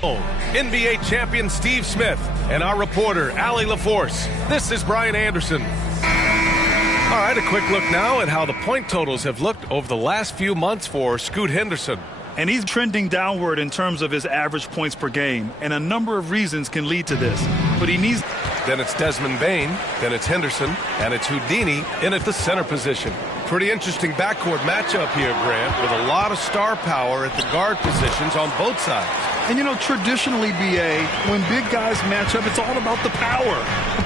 NBA champion Steve Smith and our reporter, Allie LaForce. This is Brian Anderson. All right, a quick look now at how the point totals have looked over the last few months for Scoot Henderson. And he's trending downward in terms of his average points per game, and a number of reasons can lead to this. But he needs... Then it's Desmond Bane, then it's Henderson, and it's Houdini in at the center position. Pretty interesting backcourt matchup here, Grant, with a lot of star power at the guard positions on both sides. And, you know, traditionally, B.A., when big guys match up, it's all about the power.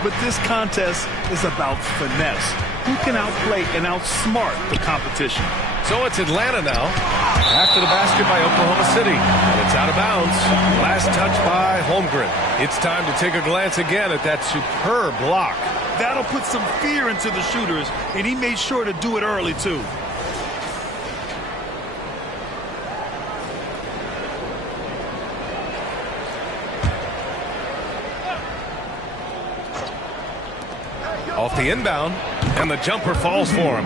But this contest is about finesse. Who can outplay and outsmart the competition? So it's Atlanta now, after the basket by Oklahoma City. And it's out of bounds. Last touch by Holmgren. It's time to take a glance again at that superb block. That'll put some fear into the shooters, and he made sure to do it early, too. Off the inbound, and the jumper falls for him.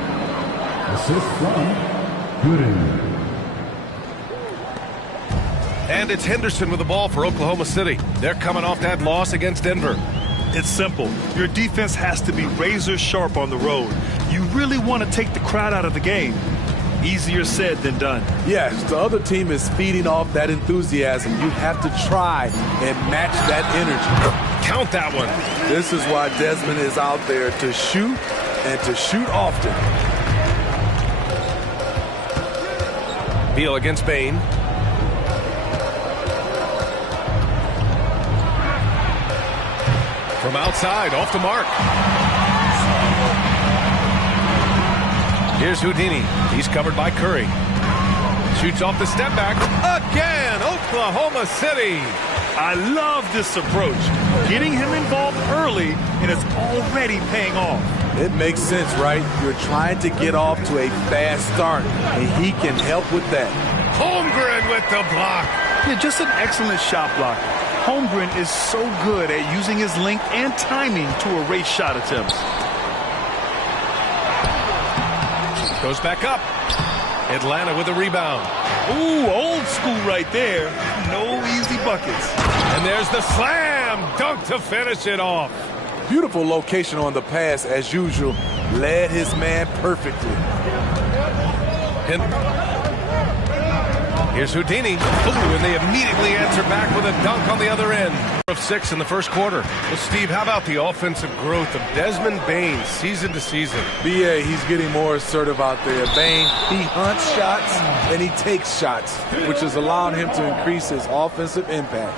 Assist from Gooden. And it's Henderson with the ball for Oklahoma City. They're coming off that loss against Denver. It's simple. Your defense has to be razor sharp on the road. You really want to take the crowd out of the game. Easier said than done. Yes, the other team is feeding off that enthusiasm. You have to try and match that energy. Count that one. This is why Desmond is out there to shoot and to shoot often. Beal against Bane. From outside, off the mark. Here's Houdini. He's covered by Curry. Shoots off the step back. Again, Oklahoma City. I love this approach. Getting him involved early, and it's already paying off. It makes sense, right? You're trying to get off to a fast start, and he can help with that. Holmgren with the block. Yeah, just an excellent shot block. Holmgren is so good at using his length and timing to erase shot attempts. Goes back up. Atlanta with a rebound. Ooh, old school right there. No easy buckets. And there's the slam dunk to finish it off. Beautiful location on the pass, as usual. Led his man perfectly. Here's Houdini. Ooh, and they immediately answer back with a dunk on the other end. Of 6 in the first quarter. Well, Steve, how about the offensive growth of Desmond Bane season to season? B.A., he's getting more assertive out there. Bane, he hunts shots and he takes shots, which has allowed him to increase his offensive impact.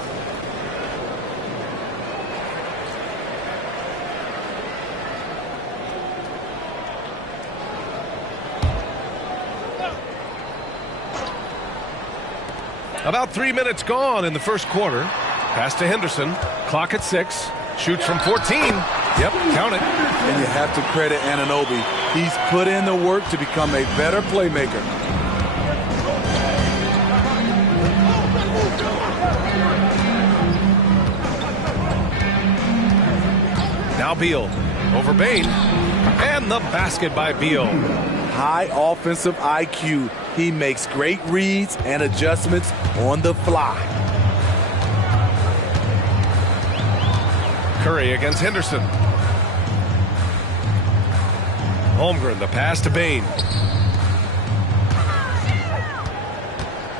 About 3 minutes gone in the first quarter. Pass to Henderson. Clock at 6. Shoots from 14. Yep, count it. And you have to credit Anunoby. He's put in the work to become a better playmaker. Now Beal over Bane. And the basket by Beal. High offensive IQ. He makes great reads and adjustments on the fly. Curry against Henderson. Holmgren, the pass to Bane.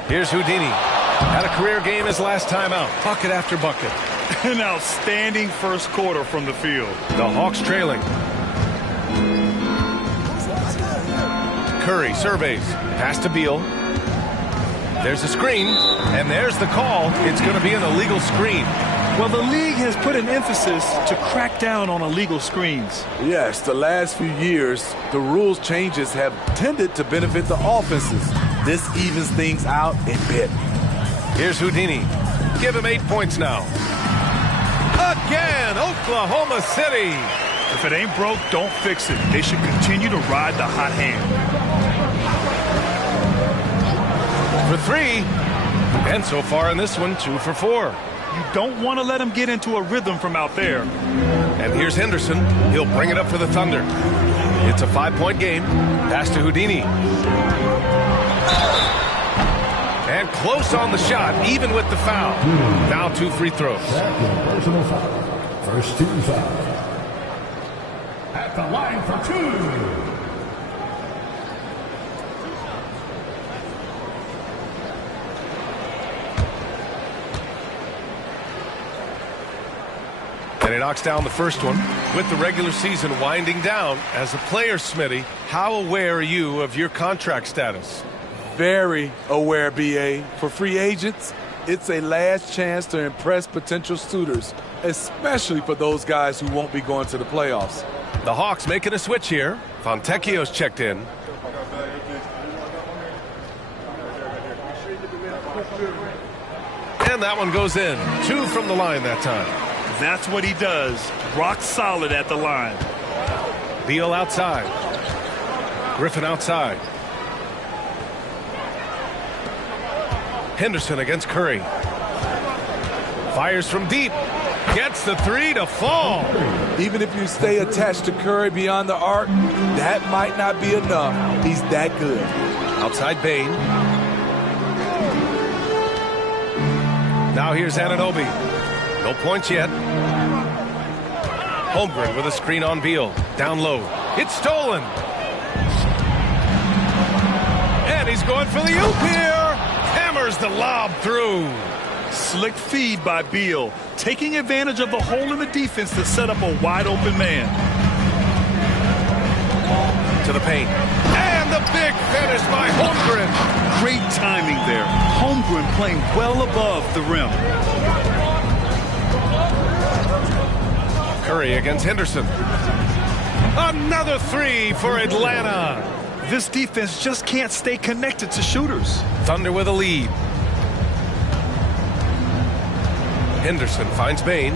Here's Houdini. Had a career game his last time out. Bucket after bucket. An outstanding first quarter from the field. The Hawks trailing. Curry surveys. Pass to Beal. There's a screen, and there's the call. It's going to be an illegal screen. Well, the league has put an emphasis to crack down on illegal screens. Yes, the last few years, the rules changes have tended to benefit the offenses. This evens things out a bit. Here's Houdini. Give him 8 points now. Again, Oklahoma City. If it ain't broke, don't fix it. They should continue to ride the hot hand. For 3. And so far in this one, 2 for 4. You don't want to let him get into a rhythm from out there. And here's Henderson. He'll bring it up for the Thunder. It's a 5-point game. Pass to Houdini. And close on the shot, even with the foul. Now 2 free throws. Second personal foul. First team foul. At the line for 2. And he knocks down the first one. With the regular season winding down, as a player, Smitty, how aware are you of your contract status? Very aware, BA. For free agents, it's a last chance to impress potential suitors, especially for those guys who won't be going to the playoffs. The Hawks making a switch here. Fontecchio's checked in. And that one goes in. 2 from the line that time. That's what he does. Rock solid at the line. Beal outside. Griffin outside. Henderson against Curry. Fires from deep. Gets the 3 to fall. Even if you stay attached to Curry beyond the arc, that might not be enough. He's that good. Outside Bain. Now here's Anunoby. No points yet. Holmgren with a screen on Beal. Down low. It's stolen. And he's going for the oop here. Hammers the lob through. Slick feed by Beal, taking advantage of the hole in the defense to set up a wide open man. To the paint. And the big finish by Holmgren. Great timing there. Holmgren playing well above the rim. Curry against Henderson. Another 3 for Atlanta. This defense just can't stay connected to shooters. Thunder with a lead. Henderson finds Bain.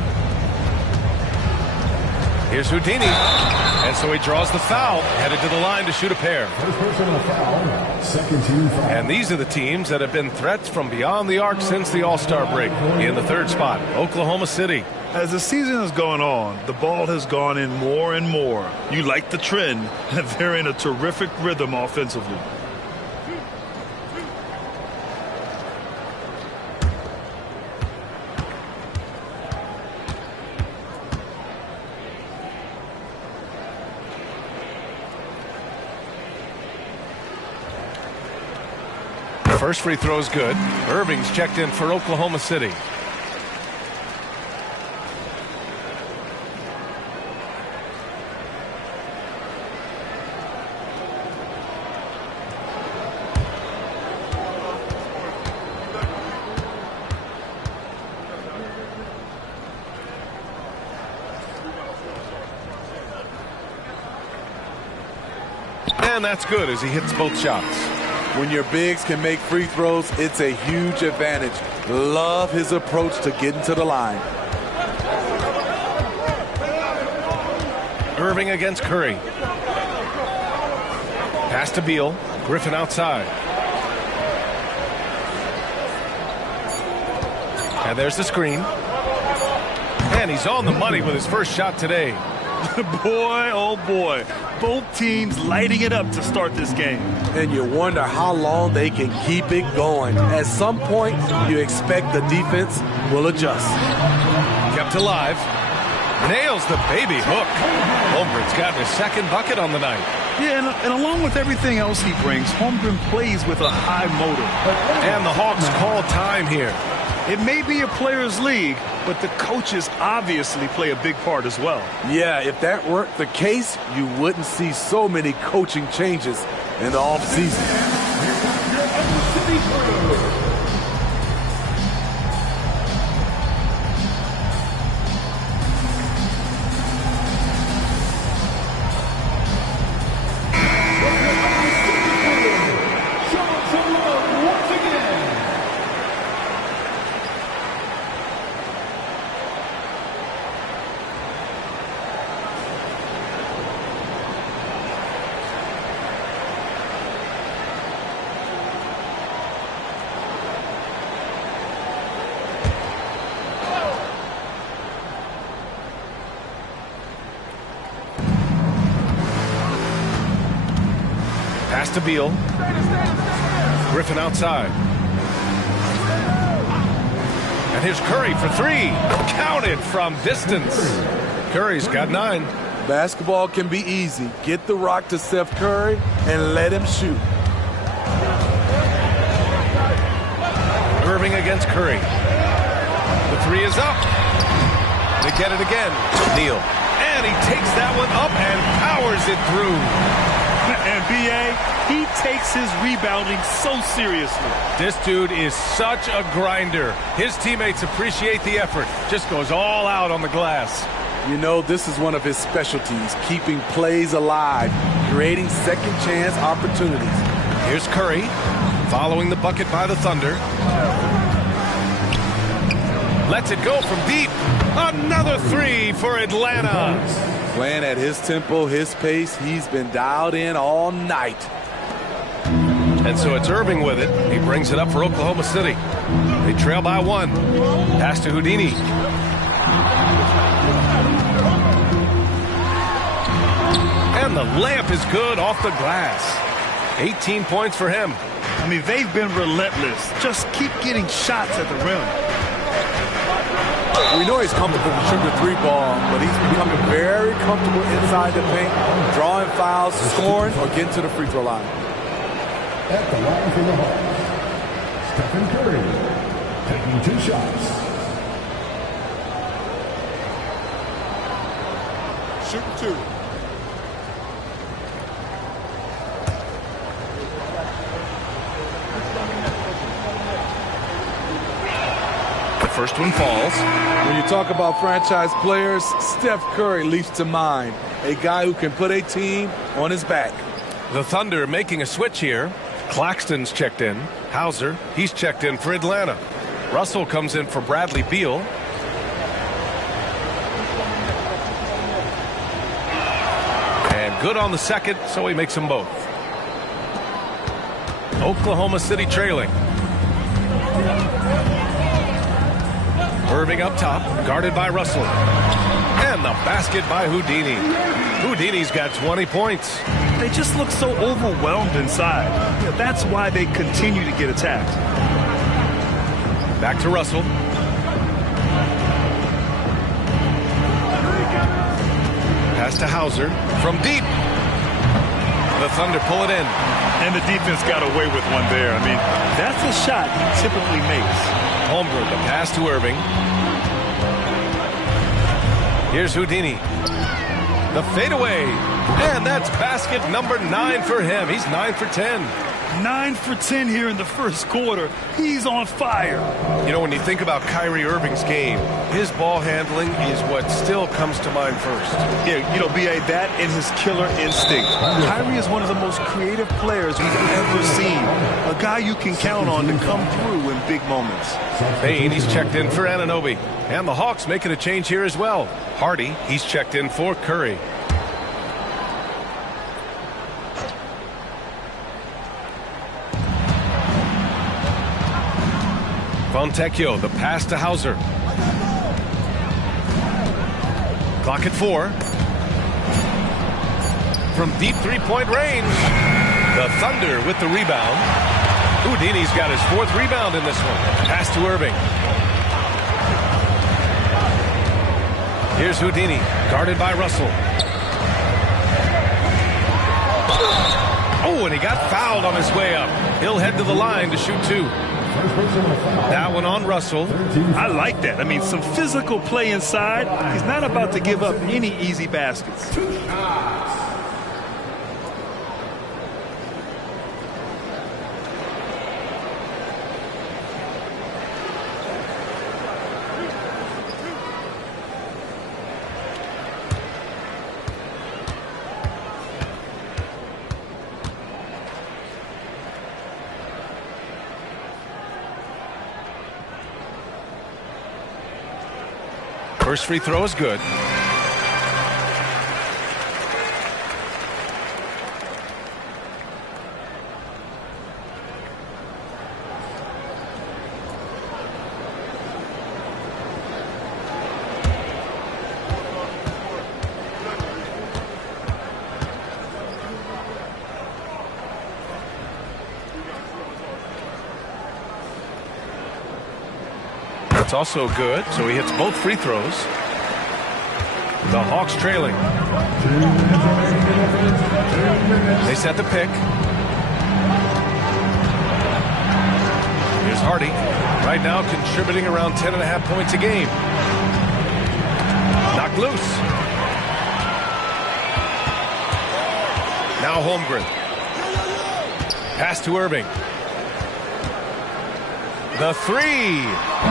Here's Houdini. And so he draws the foul, headed to the line to shoot a pair. First personal foul. Second team foul. And these are the teams that have been threats from beyond the arc since the All-Star break. In the third spot, Oklahoma City. As the season has gone on, the ball has gone in more and more. You like the trend, and they're in a terrific rhythm offensively. First free throw is good. Irving's checked in for Oklahoma City. And that's good as he hits both shots. When your bigs can make free throws, it's a huge advantage. Love his approach to getting to the line. Irving against Curry. Pass to Beal. Griffin outside. And there's the screen. And he's on the money with his first shot today. Boy, oh boy. Both teams lighting it up to start this game. And you wonder how long they can keep it going. At some point, you expect the defense will adjust. Kept alive. Nails the baby hook. Holmgren's gotten his second bucket on the night. Yeah, and along with everything else he brings, Holmgren plays with a high motor. And the Hawks call time here. It may be a players' league, but the coaches obviously play a big part as well. Yeah, if that weren't the case, you wouldn't see so many coaching changes in the offseason. Pass to Beal. Griffin outside. And here's Curry for three. Counted from distance. Curry's got 9. Basketball can be easy. Get the rock to Steph Curry and let him shoot. Irving against Curry. The three is up. They get it again. Neal. And he takes that one up and powers it through. And B.A., he takes his rebounding so seriously. This dude is such a grinder. His teammates appreciate the effort. Just goes all out on the glass. You know, this is one of his specialties, keeping plays alive, creating second chance opportunities. Here's Curry, following the bucket by the Thunder. Lets it go from deep. Another three for Atlanta. Playing at his tempo, his pace, he's been dialed in all night. And so it's Irving with it. He brings it up for Oklahoma City. They trail by 1. Pass to Houdini. And the layup is good off the glass. 18 points for him. I mean, they've been relentless. Just keep getting shots at the rim. We know he's comfortable with shooting the 3 ball, but he's becoming very comfortable inside the paint, drawing fouls, scoring, or getting to the free throw line. At the line for the Hawks, Stephen Curry, taking 2 shots. Shooting 2. First one falls. When you talk about franchise players, Steph Curry leaps to mind. A guy who can put a team on his back. The Thunder making a switch here. Claxton's checked in. Hauser, he's checked in for Atlanta. Russell comes in for Bradley Beal. And good on the second, so he makes them both. Oklahoma City trailing. Irving up top, guarded by Russell. And the basket by Houdini. Houdini's got 20 points. They just look so overwhelmed inside. That's why they continue to get attacked. Back to Russell. Pass to Hauser from deep. The Thunder pull it in. And the defense got away with one there. I mean, that's a shot he typically makes. Holmgren, the pass to Irving. Here's Houdini. The fadeaway. And that's basket number 9 for him. He's 9 for 10. 9 for 10 here in the first quarter. He's on fire. You know, when you think about Kyrie Irving's game, his ball handling is what still comes to mind first. Yeah, you know, B.A., that and his killer instinct. Kyrie is one of the most creative players we've ever seen. A guy you can count on to come through in big moments. Payne, he's checked in for Anunoby. And the Hawks making a change here as well. Hardy, he's checked in for Curry. Fontecchio, the pass to Hauser. Clock at 4. From deep three-point range. The Thunder with the rebound. Houdini's got his 4th rebound in this one. Pass to Irving. Here's Houdini, guarded by Russell. Oh, and he got fouled on his way up. He'll head to the line to shoot 2. That one on Russell. I like that. I mean, some physical play inside. He's not about to give up any easy baskets. First free throw is good. That's also good, so he hits both free throws. The Hawks trailing. They set the pick. Here's Hardy. Right now contributing around 10.5 points a game. Knocked loose. Now Holmgren. Pass to Irving. The three.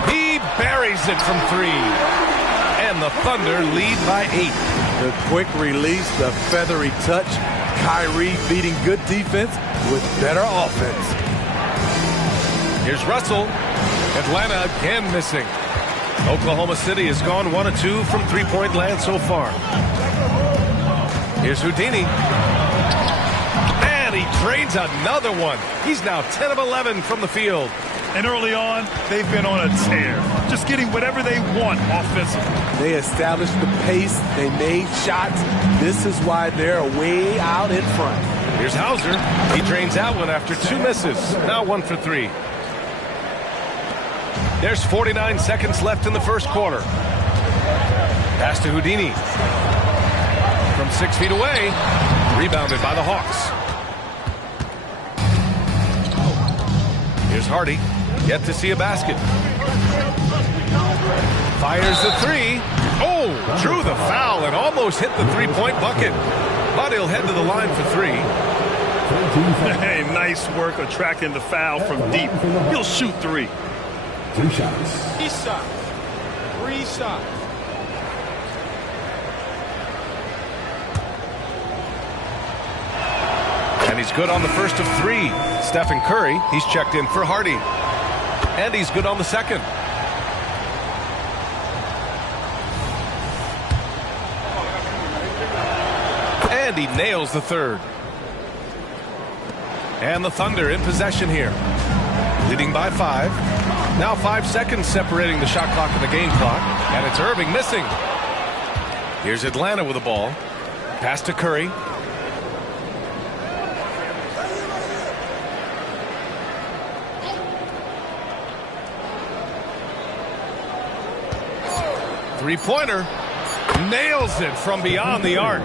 He buries it from three. And the Thunder lead by 8. The quick release, the feathery touch. Kyrie beating good defense with better offense. Here's Russell. Atlanta again missing. Oklahoma City has gone 1 of 2 from three-point land so far. Here's Houdini. And he drains another one. He's now 10 of 11 from the field. And early on, they've been on a tear. Just getting whatever they want offensively. They established the pace. They made shots. This is why they're way out in front. Here's Hauser. He drains that one after 2 misses. Now 1 for 3. There's 49 seconds left in the first quarter. Pass to Houdini. From 6 feet away. Rebounded by the Hawks. Here's Hardy. Yet to see a basket. Fires the three. Oh, drew the foul and almost hit the three-point bucket. But he'll head to the line for 3. Hey, nice work attracting the foul from deep. He'll shoot 3. 3 shots. 3 shots. 3 shots. And he's good on the first of 3. Stephen Curry, he's checked in for Hardy. And he's good on the second. And he nails the third. And the Thunder in possession here. Leading by 5. Now 5 seconds separating the shot clock and the game clock. And it's Irving missing. Here's Atlanta with the ball. Pass to Curry. Three-pointer. Nails it from beyond the arc.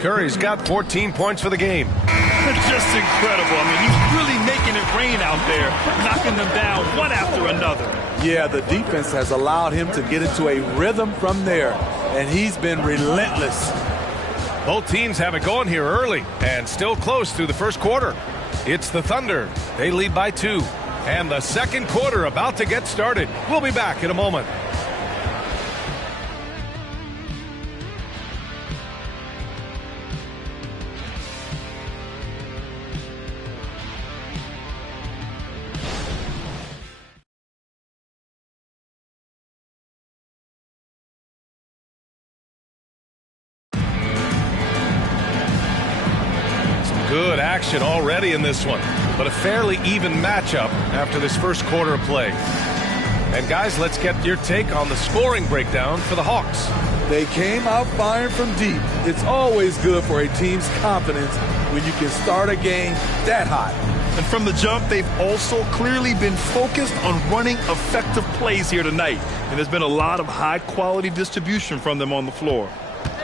Curry's got 14 points for the game. Just incredible. I mean, he's really making it rain out there, knocking them down one after another. Yeah, the defense has allowed him to get into a rhythm from there, and he's been relentless. Both teams have it going here early and still close through the first quarter. It's the Thunder. They lead by 2. And the second quarter about to get started. We'll be back in a moment. Good action already in this one, but a fairly even matchup after this first quarter of play. And guys, let's get your take on the scoring breakdown for the Hawks. They came out firing from deep. It's always good for a team's confidence when you can start a game that hot. And from the jump, they've also clearly been focused on running effective plays here tonight. And there's been a lot of high-quality distribution from them on the floor.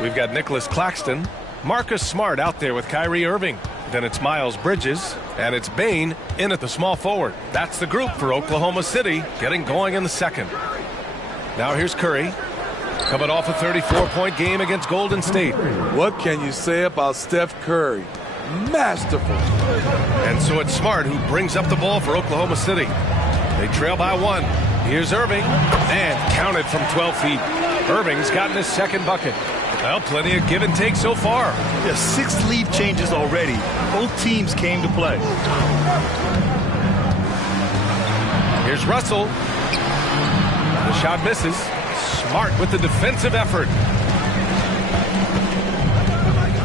We've got Nicholas Claxton, Marcus Smart out there with Kyrie Irving. Then it's Miles Bridges, and it's Bane in at the small forward. That's the group for Oklahoma City, getting going in the second. Now here's Curry, coming off a 34-point game against Golden State. What can you say about Steph Curry? Masterful. And so it's Smart who brings up the ball for Oklahoma City. They trail by 1. Here's Irving, and counted from 12 feet. Irving's gotten his second bucket. Well, plenty of give and take so far. Yeah, 6 lead changes already. Both teams came to play. Here's Russell. The shot misses. Smart with the defensive effort.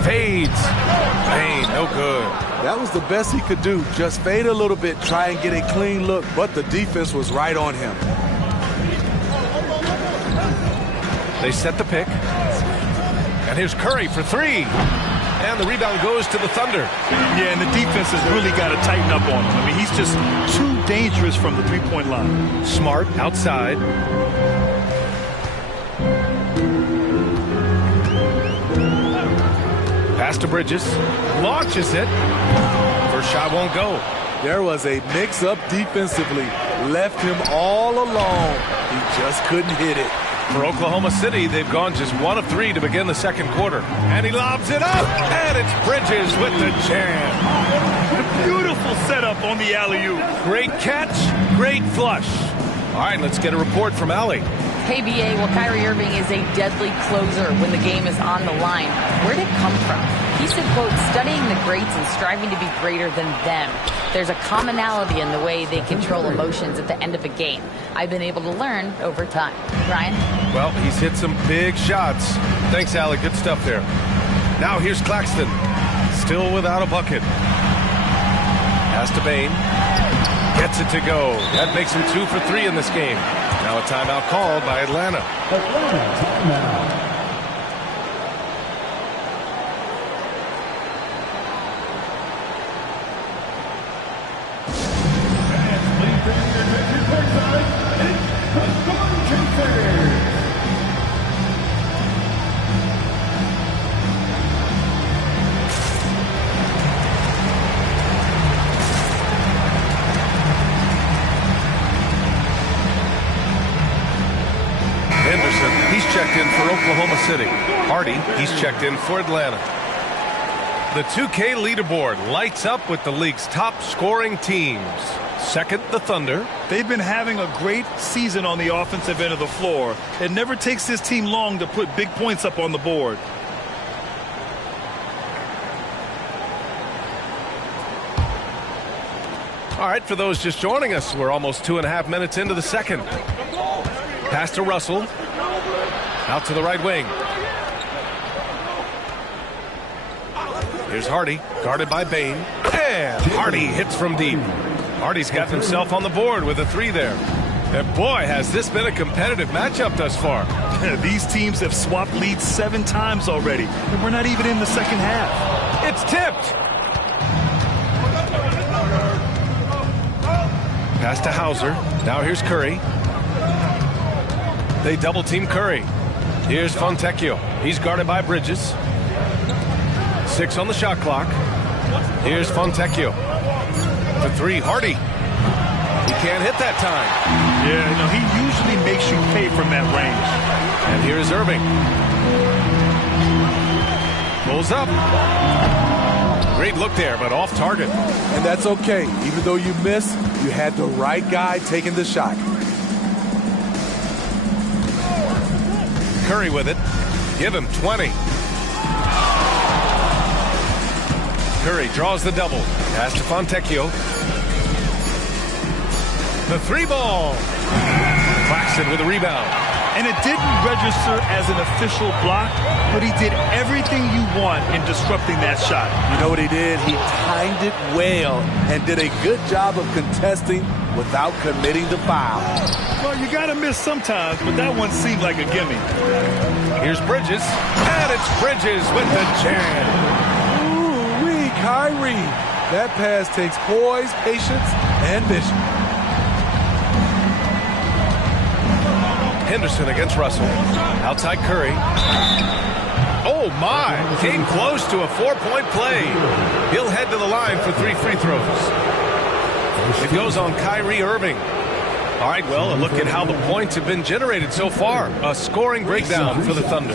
Fades. Bane, no good. That was the best he could do. Just fade a little bit, try and get a clean look, but the defense was right on him. They set the pick. And here's Curry for 3. And the rebound goes to the Thunder. Yeah, and the defense has really got to tighten up on him. I mean, he's just too dangerous from the three-point line. Smart outside. Pass to Bridges. Launches it. First shot won't go. There was a mix-up defensively. Left him all alone. He just couldn't hit it. For Oklahoma City, they've gone just 1 of 3 to begin the second quarter. And he lobs it up. And it's Bridges with the jam. Beautiful setup on the alley-oop. Great catch, great flush. All right, let's get a report from Allie. KBA, well, Kyrie Irving is a deadly closer when the game is on the line. Where did it come from? He said, quote, studying the greats and striving to be greater than them. There's a commonality in the way they control emotions at the end of a game. I've been able to learn over time. Ryan? Well, he's hit some big shots. Thanks, Allie. Good stuff there. Now here's Claxton. Still without a bucket. Pass to Bain. Gets it to go. That makes him 2 for 3 in this game. Now a timeout called by Atlanta. Atlanta timeout. He's checked in for Oklahoma City. Hardy, he's checked in for Atlanta. The 2K leaderboard lights up with the league's top scoring teams. Second, the Thunder. They've been having a great season on the offensive end of the floor. It never takes this team long to put big points up on the board. All right, for those just joining us, we're almost 2.5 minutes into the second. Pass to Russell. Out to the right wing. Here's Hardy, guarded by Bain. And Hardy hits from deep. Hardy's got himself on the board with a 3 there. And boy, has this been a competitive matchup thus far. These teams have swapped leads 7 times already, and we're not even in the second half. It's tipped. Pass to Hauser. Now here's Curry. They double team Curry. Here's Fontecchio. He's guarded by Bridges. 6 on the shot clock. Here's Fontecchio. The 3, Hardy. He can't hit that time. Yeah, no, he usually makes you pay from that range. And here's Irving. Pulls up. Great look there, but off target. And that's okay. Even though you miss, you had the right guy taking the shot. Curry with it. Give him 20. Curry draws the double. Pass to Fontecchio. The 3 ball. Claxton with a rebound. And it didn't register as an official block, but he did everything you want in disrupting that shot. You know what he did? He timed it well and did a good job of contesting without committing the foul. Well, you got to miss sometimes, but that one seemed like a gimme. Here's Bridges. And it's Bridges with the jam. Ooh-wee, Kyrie. That pass takes poise, patience, and vision. Henderson against Russell. Outside Curry. Oh, my. Came close to a 4-point play. He'll head to the line for 3 free throws. It goes on Kyrie Irving. All right, well, a look at how the points have been generated so far. A scoring breakdown for the Thunder.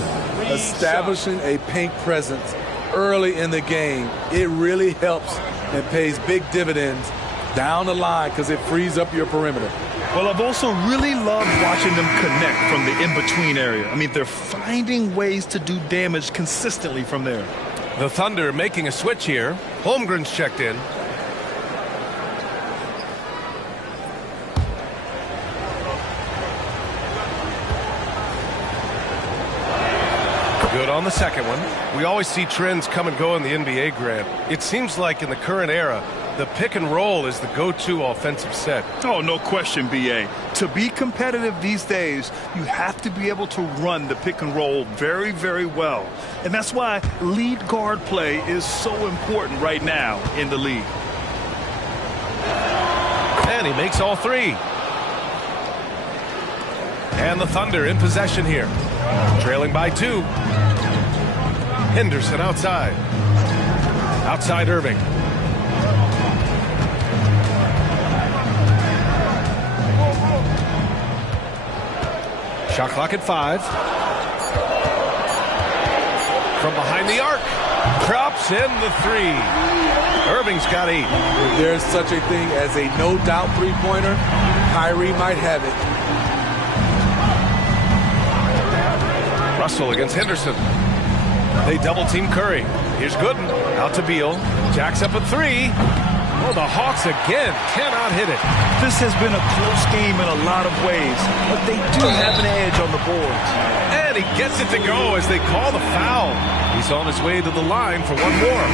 Establishing a paint presence early in the game, it really helps and pays big dividends down the line because it frees up your perimeter. Well, I've also really loved watching them connect from the in-between area. I mean, they're finding ways to do damage consistently from there. The Thunder making a switch here. Holmgren's checked in. Good on the second one. We always see trends come and go in the NBA, Grant. It seems like in the current era, the pick and roll is the go-to offensive set. Oh, no question, B.A. To be competitive these days, you have to be able to run the pick and roll very, very well. And that's why lead guard play is so important right now in the league. And he makes all three. And the Thunder in possession here. Trailing by 2. Henderson outside. Outside Irving. Shot clock at 5. From behind the arc. Drops in the 3. Irving's got 8. If there's such a thing as a no-doubt three-pointer, Kyrie might have it. Russell against Henderson. They double-team Curry. Here's Gooden. Out to Beal. Jacks up at 3. Oh, the Hawks again cannot hit it. This has been a close game in a lot of ways, but they do have an edge on the boards. And he gets it to go as they call the foul. He's on his way to the line for one more.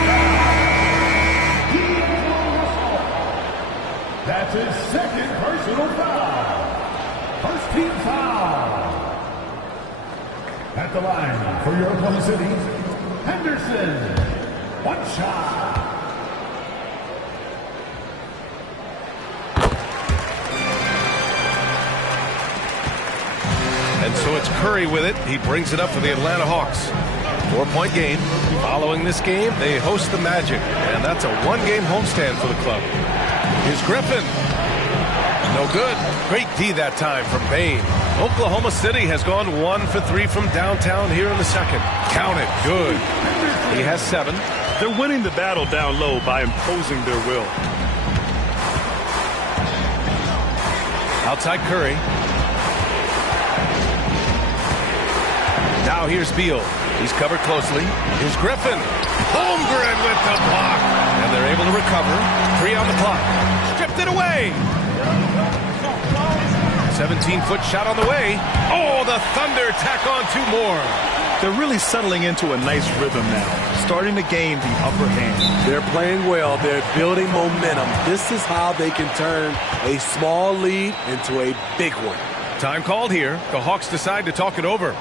That's his second personal foul. First team foul. At the line for your Oklahoma City, Henderson. One shot. And so it's Curry with it. He brings it up for the Atlanta Hawks. 4-point game. Following this game, they host the Magic. And that's a one-game homestand for the club. Here's Griffin. No good. Great D that time from Bain. Oklahoma City has gone 1 for 3 from downtown here in the second. Count it. Good. He has 7. They're winning the battle down low by imposing their will. Outside Curry. Now here's Beal. He's covered closely. Here's Griffin. Holmgren with the block. And they're able to recover. 3 on the clock. Stripped it away. 17-foot shot on the way. Oh, the Thunder tack on 2 more. They're really settling into a nice rhythm now, starting to gain the upper hand. They're playing well. They're building momentum. This is how they can turn a small lead into a big one. Time called here. The Hawks decide to talk it over.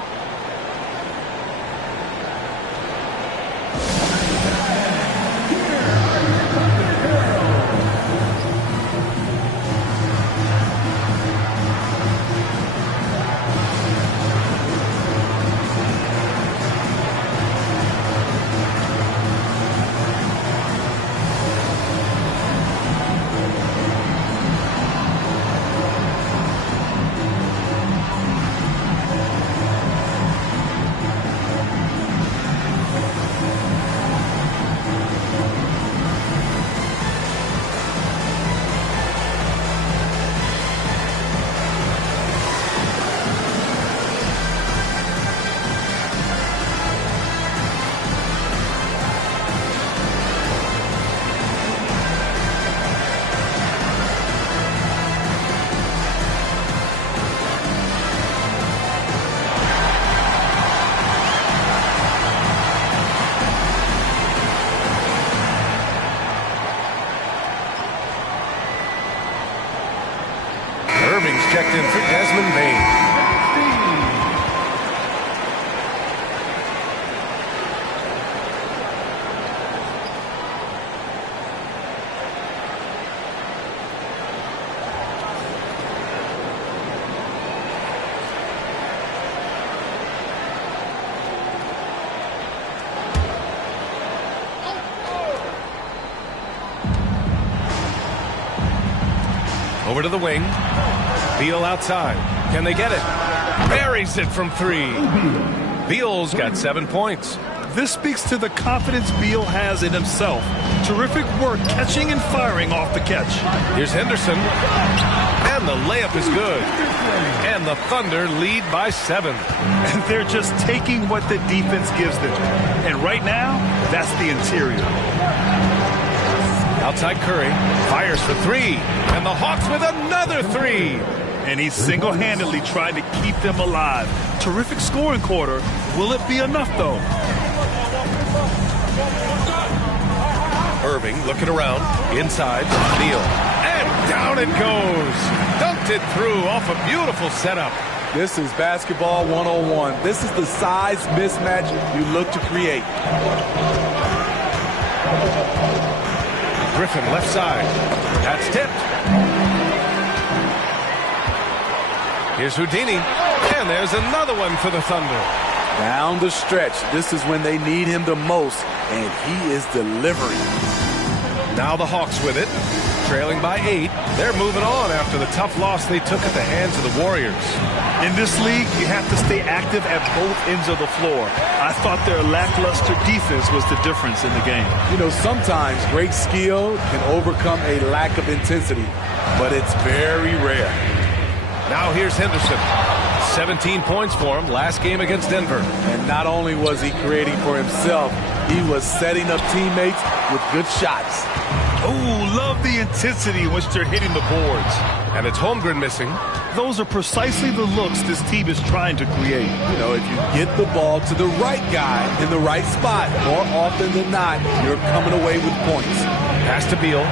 Checked in for Desmond Bain. Over to the wing. Beal outside. Can they get it? Buries it from 3. Beal's got 7 points. This speaks to the confidence Beal has in himself. Terrific work catching and firing off the catch. Here's Henderson. And the layup is good. And the Thunder lead by 7. And they're just taking what the defense gives them. And right now, that's the interior. Outside Curry. Fires for 3. And the Hawks with another 3. And he's single-handedly trying to keep them alive. Terrific scoring quarter. Will it be enough, though? Irving looking around. Inside. Neal. And down it goes. Dunked it through off a beautiful setup. This is basketball 101. This is the size mismatch you look to create. Griffin left side. That's tipped. Here's Houdini. And there's another one for the Thunder. Down the stretch. This is when they need him the most, and he is delivering. Now the Hawks with it. Trailing by 8. They're moving on after the tough loss they took at the hands of the Warriors. In this league, you have to stay active at both ends of the floor. I thought their lackluster defense was the difference in the game. You know, sometimes great skill can overcome a lack of intensity, but it's very rare. Now here's Henderson. 17 points for him last game against Denver. And not only was he creating for himself, he was setting up teammates with good shots. Oh, love the intensity in which they're hitting the boards. And it's Holmgren missing. Those are precisely the looks this team is trying to create. You know, if you get the ball to the right guy in the right spot, more often than not, you're coming away with points. Pass to Beal.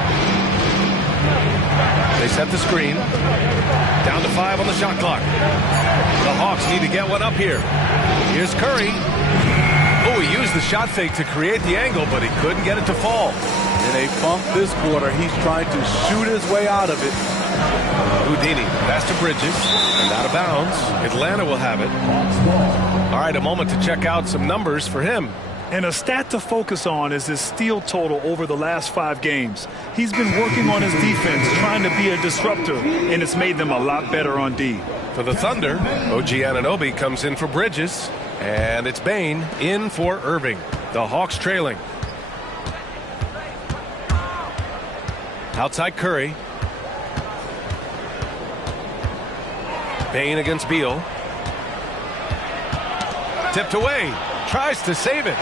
They set the screen. Down to 5 on the shot clock. The Hawks need to get one up here. Here's Curry. Oh, he used the shot fake to create the angle, but he couldn't get it to fall. In a funk this quarter, he's trying to shoot his way out of it. Houdini, pass to Bridges, and out of bounds. Atlanta will have it. All right, a moment to check out some numbers for him. And a stat to focus on is his steal total over the last 5 games. He's been working on his defense, trying to be a disruptor, and it's made them a lot better on D. For the Thunder, OG Anunoby comes in for Bridges, and it's Bane in for Irving. The Hawks trailing. Outside Curry. Bane against Beal. Tipped away. Tries to save it.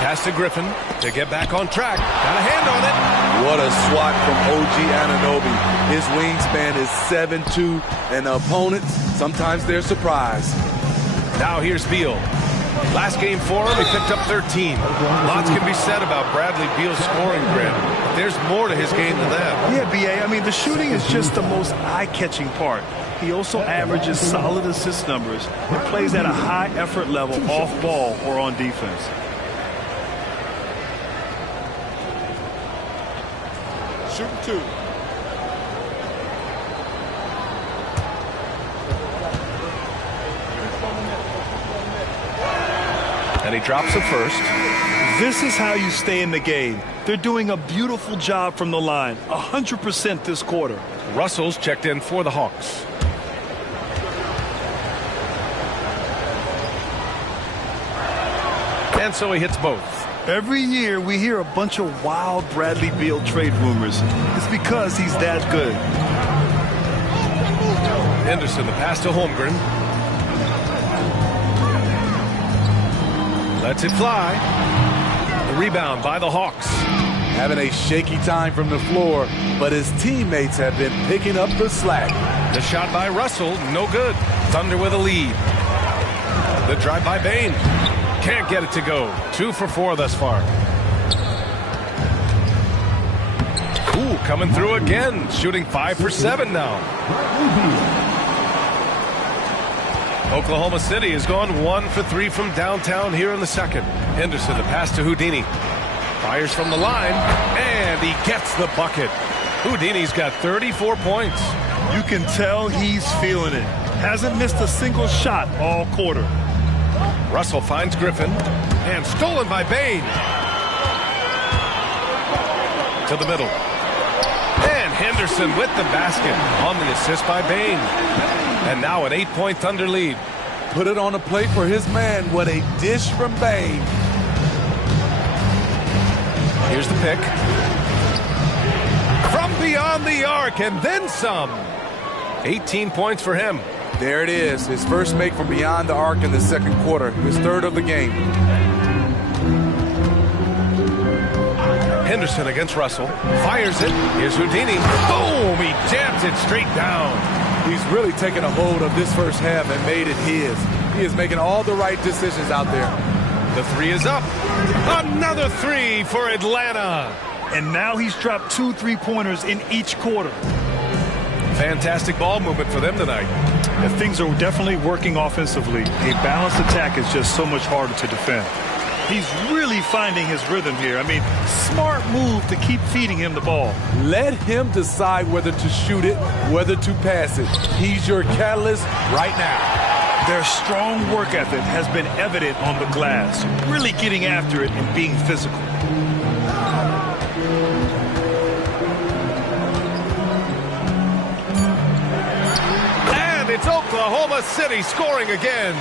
Pass to Griffin to get back on track. Got a hand on it. What a swat from OG Anunoby. His wingspan is 7'2", and opponents, sometimes they're surprised. Now here's Beal. Last game for him, he picked up 13. Lots can be said about Bradley Beal's scoring grid. But there's more to his game than that. Yeah, B.A., I mean, the shooting is just the most eye-catching part. He also averages solid assist numbers and plays at a high effort level off ball or on defense. Shooting 2. And he drops it first. This is how you stay in the game. They're doing a beautiful job from the line. 100% this quarter. Russell's checked in for the Hawks. And so he hits both. Every year we hear a bunch of wild Bradley Beal trade rumors. It's because he's that good. Henderson, the pass to Holmgren. Lets it fly. The rebound by the Hawks. Having a shaky time from the floor, but his teammates have been picking up the slack. The shot by Russell, no good. Thunder with a lead. The drive by Bane. Can't get it to go. 2 for 4 thus far. Ooh, coming through again. Shooting 5 for 7 now. Oklahoma City has gone 1 for 3 from downtown here in the second. Henderson, the pass to Houdini. Fires from the line, and he gets the bucket. Houdini's got 34 points. You can tell he's feeling it. Hasn't missed a single shot all quarter. Russell finds Griffin, and stolen by Bane. To the middle. And Henderson with the basket on the assist by Bane. And now an 8-point Thunder lead. Put it on a plate for his man. What a dish from Bane. Here's the pick. From beyond the arc, and then some. 18 points for him. There it is. His first make from beyond the arc in the second quarter. His third of the game. Henderson against Russell. Fires it. Here's Houdini. Boom! He jams it straight down. He's really taken a hold of this first half and made it his. He is making all the right decisions out there. The three is up. Another three for Atlanta. And now he's dropped 2 3-pointers in each quarter. Fantastic ball movement for them tonight. And things are definitely working offensively. A balanced attack is just so much harder to defend. He's really finding his rhythm here. I mean, smart move to keep feeding him the ball. Let him decide whether to shoot it, whether to pass it. He's your catalyst right now. Their strong work ethic has been evident on the glass, really getting after it and being physical. And it's Oklahoma City scoring again.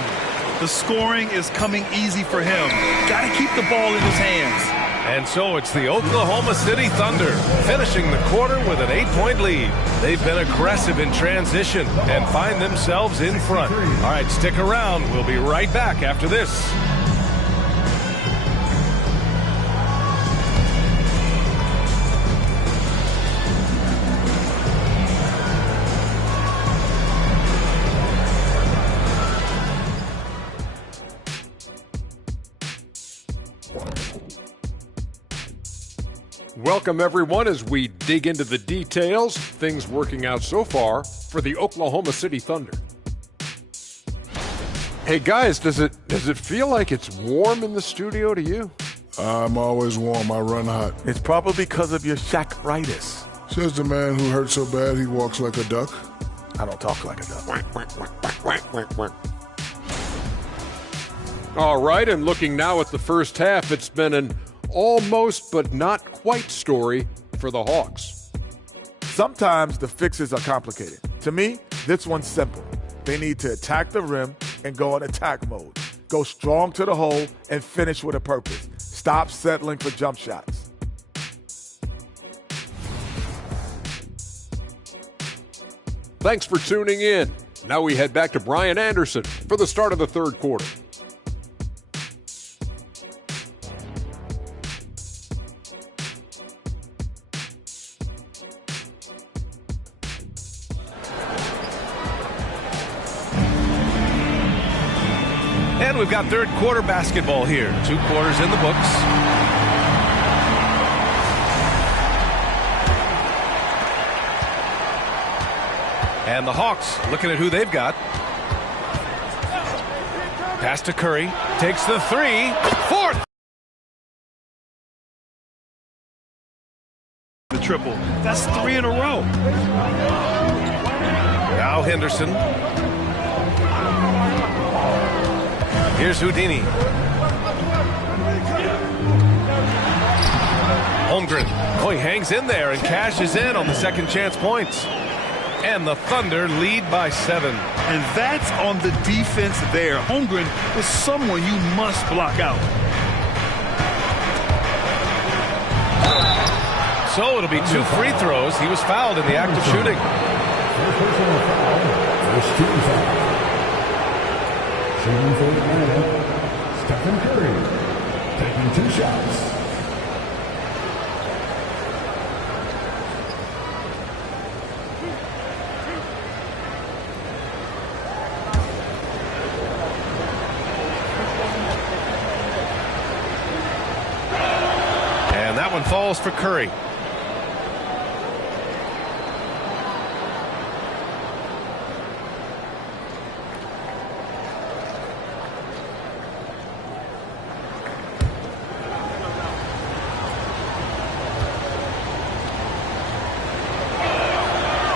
The scoring is coming easy for him. Got to keep the ball in his hands. And so it's the Oklahoma City Thunder finishing the quarter with an 8-point lead. They've been aggressive in transition and find themselves in front. All right, stick around. We'll be right back after this. Welcome, everyone, as we dig into the details. Things working out so far for the Oklahoma City Thunder. Hey, guys, does it feel like it's warm in the studio to you? I'm always warm. I run hot. It's probably because of your Shaq-ritis. Says the man who hurt so bad he walks like a duck. I don't talk like a duck. All right, and looking now at the first half, it's been an almost but not quite story for the Hawks. Sometimes the fixes are complicated. To me, this one's simple. They need to attack the rim and go in attack mode. Go strong to the hole and finish with a purpose. Stop settling for jump shots. Thanks for tuning in. Now we head back to Brian Anderson for the start of the third quarter. And we've got third quarter basketball here. 2 quarters in the books. And the Hawks looking at who they've got. Pass to Curry. Takes the three. Fourth. The triple. That's 3 in a row. Now Henderson. Here's Houdini. Holmgren. Oh, he hangs in there and cashes in on the second chance points. And the Thunder lead by 7. And that's on the defense there. Holmgren is someone you must block out. So it'll be 2 free throws. He was fouled in the act of shooting. First team foul. Shooting for Atlanta, Stephen Curry, taking 2 shots. And that one falls for Curry.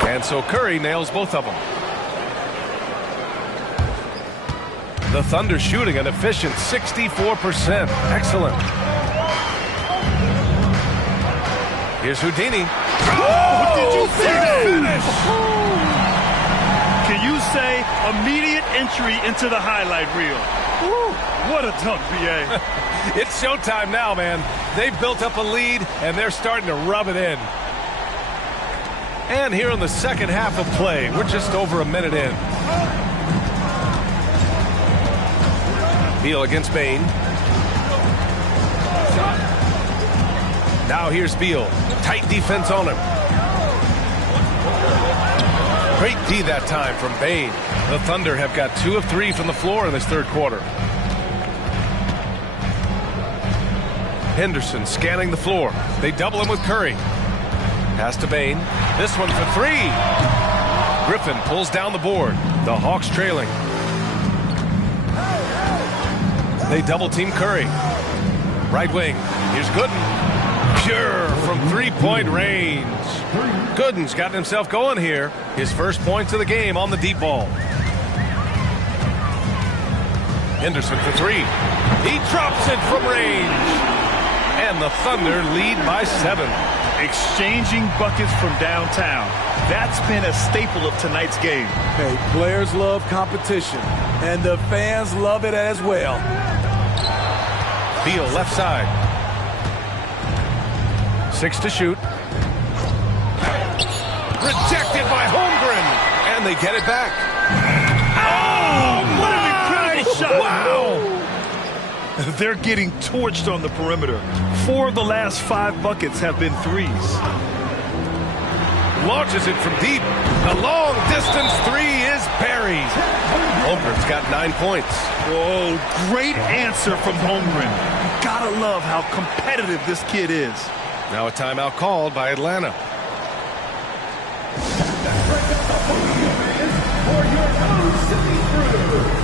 And so Curry nails both of them. The Thunder shooting an efficient 64%. Excellent. Here's Houdini. Oh, did you see that? Finish! Can you say immediate entry into the highlight reel? Woo, what a dunk, B.A. It's showtime now, man. They've built up a lead, and they're starting to rub it in. And here in the second half of play, we're just over a minute in. Beal against Bain. Now here's Beal. Tight defense on him. Great D that time from Bain. The Thunder have got 2 of 3 from the floor in this third quarter. Henderson scanning the floor. They double him with Curry. Pass to Bane. This one for three. Griffin pulls down the board. The Hawks trailing. They double team Curry. Right wing. Here's Gooden. Pure from three-point range. Gooden's gotten himself going here. His first points of the game on the deep ball. Henderson for three. He drops it from range. And the Thunder lead by 7. Exchanging buckets from downtown. That's been a staple of tonight's game. Hey, players love competition, and the fans love it as well. Beal left side. 6 to shoot. Rejected by Holmgren. And they get it back. Oh, what an incredible shot. Wow. They're getting torched on the perimeter. 4 of the last 5 buckets have been threes. Launches it from deep. A long distance three is buried. Holmgren's got 9 points. Oh, great answer from Holmgren. You gotta love how competitive this kid is. Now a timeout called by Atlanta. For your own city crew.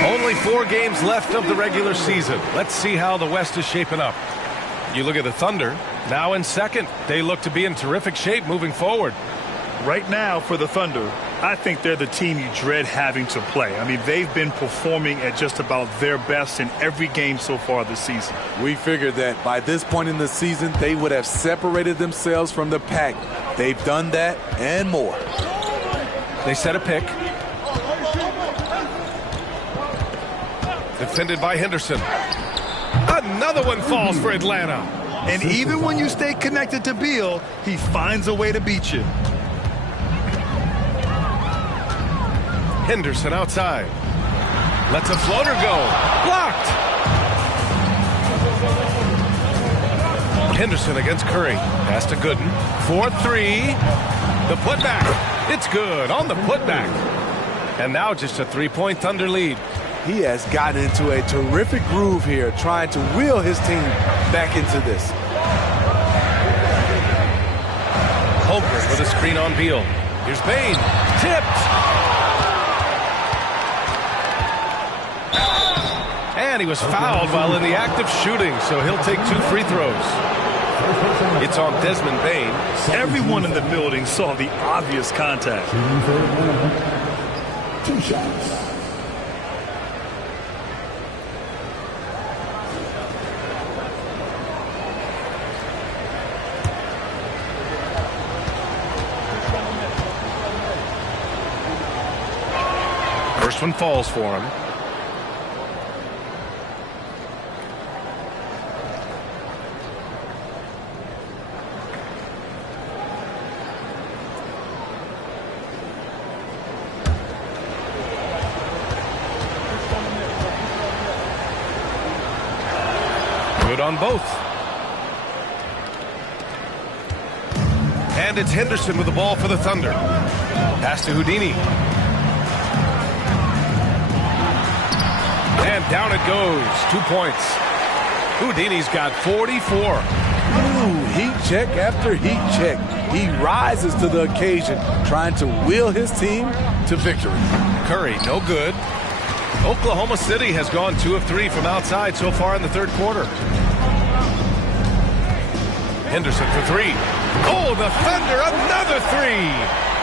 Only 4 games left of the regular season. Let's see how the West is shaping up. You look at the Thunder, now in second. They look to be in terrific shape moving forward. Right now for the Thunder, I think they're the team you dread having to play. I mean, they've been performing at just about their best in every game so far this season. We figured that by this point in the season, they would have separated themselves from the pack. They've done that and more. They set a pick. Defended by Henderson. Another one falls for Atlanta. And even when you stay connected to Beal, he finds a way to beat you. Henderson outside. Lets a floater go. Blocked. Henderson against Curry. Pass to Gooden. 4-3. The putback. It's good on the putback. And now just a 3-point Thunder lead. He has gotten into a terrific groove here, trying to wheel his team back into this. Holmgren with a screen on Beal. Here's Bane. Tipped. And he was fouled while in the act of shooting, so he'll take 2 free throws. It's on Desmond Bane. Everyone in the building saw the obvious contact. 2 shots. First one falls for him. Good on both. And it's Henderson with the ball for the Thunder. Pass to Houdini. And down it goes. 2 points. Houdini's got 44. Ooh, heat check after heat check. He rises to the occasion, trying to wheel his team to victory. Curry, no good. Oklahoma City has gone 2 of 3 from outside so far in the third quarter. Henderson for 3. Oh, the Thunder, another 3.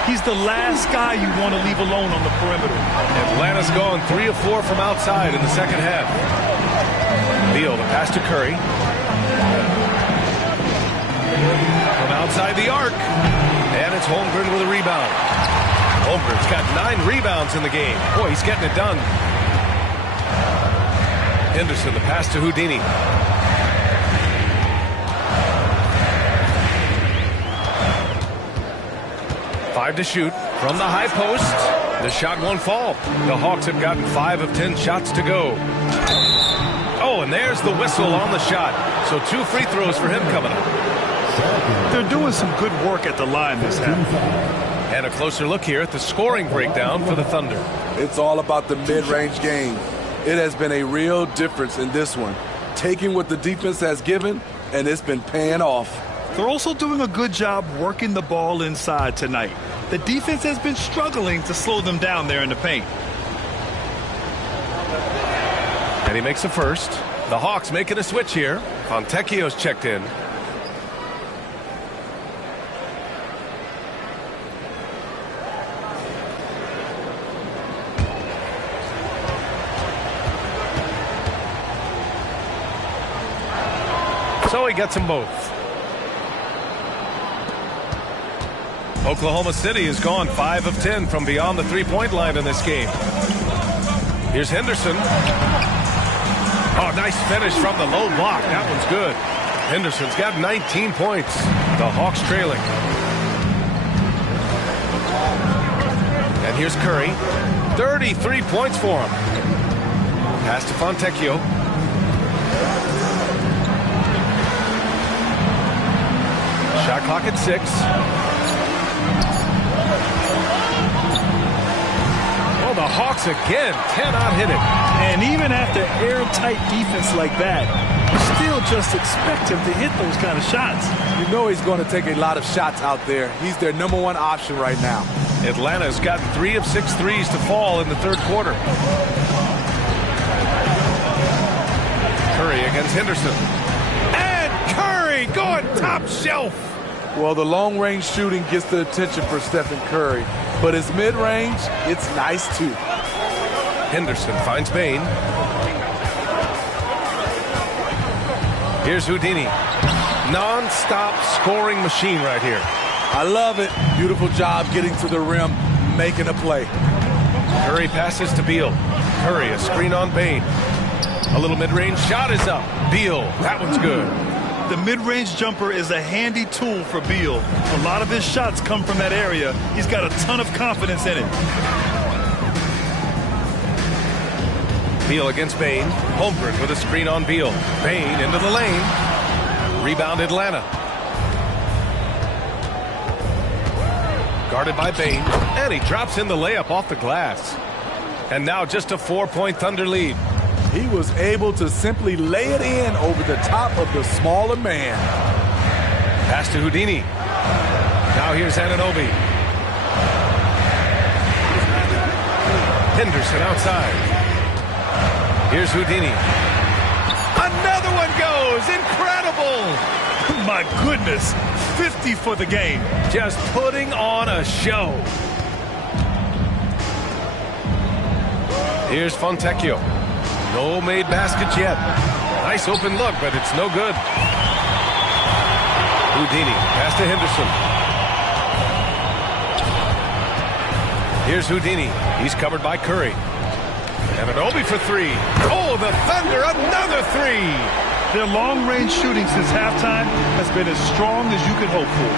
He's the last guy you want to leave alone on the perimeter. Atlanta's gone 3 of 4 from outside in the second half. Beal, the pass to Curry. From outside the arc. And it's Holmgren with a rebound. Holmgren's got 9 rebounds in the game. Boy, he's getting it done. Henderson, the pass to Houdini. Five to shoot from the high post. The shot won't fall. The Hawks have gotten 5 of 10 shots to go. Oh, and there's the whistle on the shot. So 2 free throws for him coming up. They're doing some good work at the line this half. And a closer look here at the scoring breakdown for the Thunder. It's all about the mid-range game. It has been a real difference in this one. Taking what the defense has given, and it's been paying off. They're also doing a good job working the ball inside tonight. The defense has been struggling to slow them down there in the paint. And he makes a first. The Hawks making a switch here. Fontecchio's checked in. So he gets them both. Oklahoma City has gone 5 of 10 from beyond the three-point line in this game. Here's Henderson. Oh, nice finish from the low block. That one's good. Henderson's got 19 points. The Hawks trailing. And here's Curry. 33 points for him. Pass to Fontecchio. Shot clock at 6. Oh, the Hawks again cannot hit it. And even after airtight defense like that, you still just expect him to hit those kind of shots. You know he's going to take a lot of shots out there. He's their #1 option right now. Atlanta's got 3 of 6 threes to fall in the third quarter. Curry against Henderson. And Curry going top shelf. Well, the long-range shooting gets the attention for Stephen Curry, but his mid-range, it's nice too. Henderson finds Bain. Here's Houdini. Non-stop scoring machine right here. I love it. Beautiful job getting to the rim, making a play. Curry passes to Beal. Curry, a screen on Bain. A little mid-range shot is up. Beal, that one's good. The mid-range jumper is a handy tool for Beal. A lot of his shots come from that area. He's got a ton of confidence in it. Beal against Bain. Holmgren with a screen on Beal. Bain into the lane. Rebound Atlanta. Guarded by Bain. And he drops in the layup off the glass. And now just a 4-point Thunder lead. He was able to simply lay it in over the top of the smaller man. Pass to Houdini. Now here's Anunoby. Henderson outside. Here's Houdini. Another one goes. Incredible. My goodness. 50 for the game. Just putting on a show. Here's Fontecchio. No made baskets yet. Nice open look, but it's no good. Houdini. Pass to Henderson. Here's Houdini. He's covered by Curry. Anunoby for 3. Oh, the Thunder, another 3. Their long-range shooting since halftime has been as strong as you could hope for.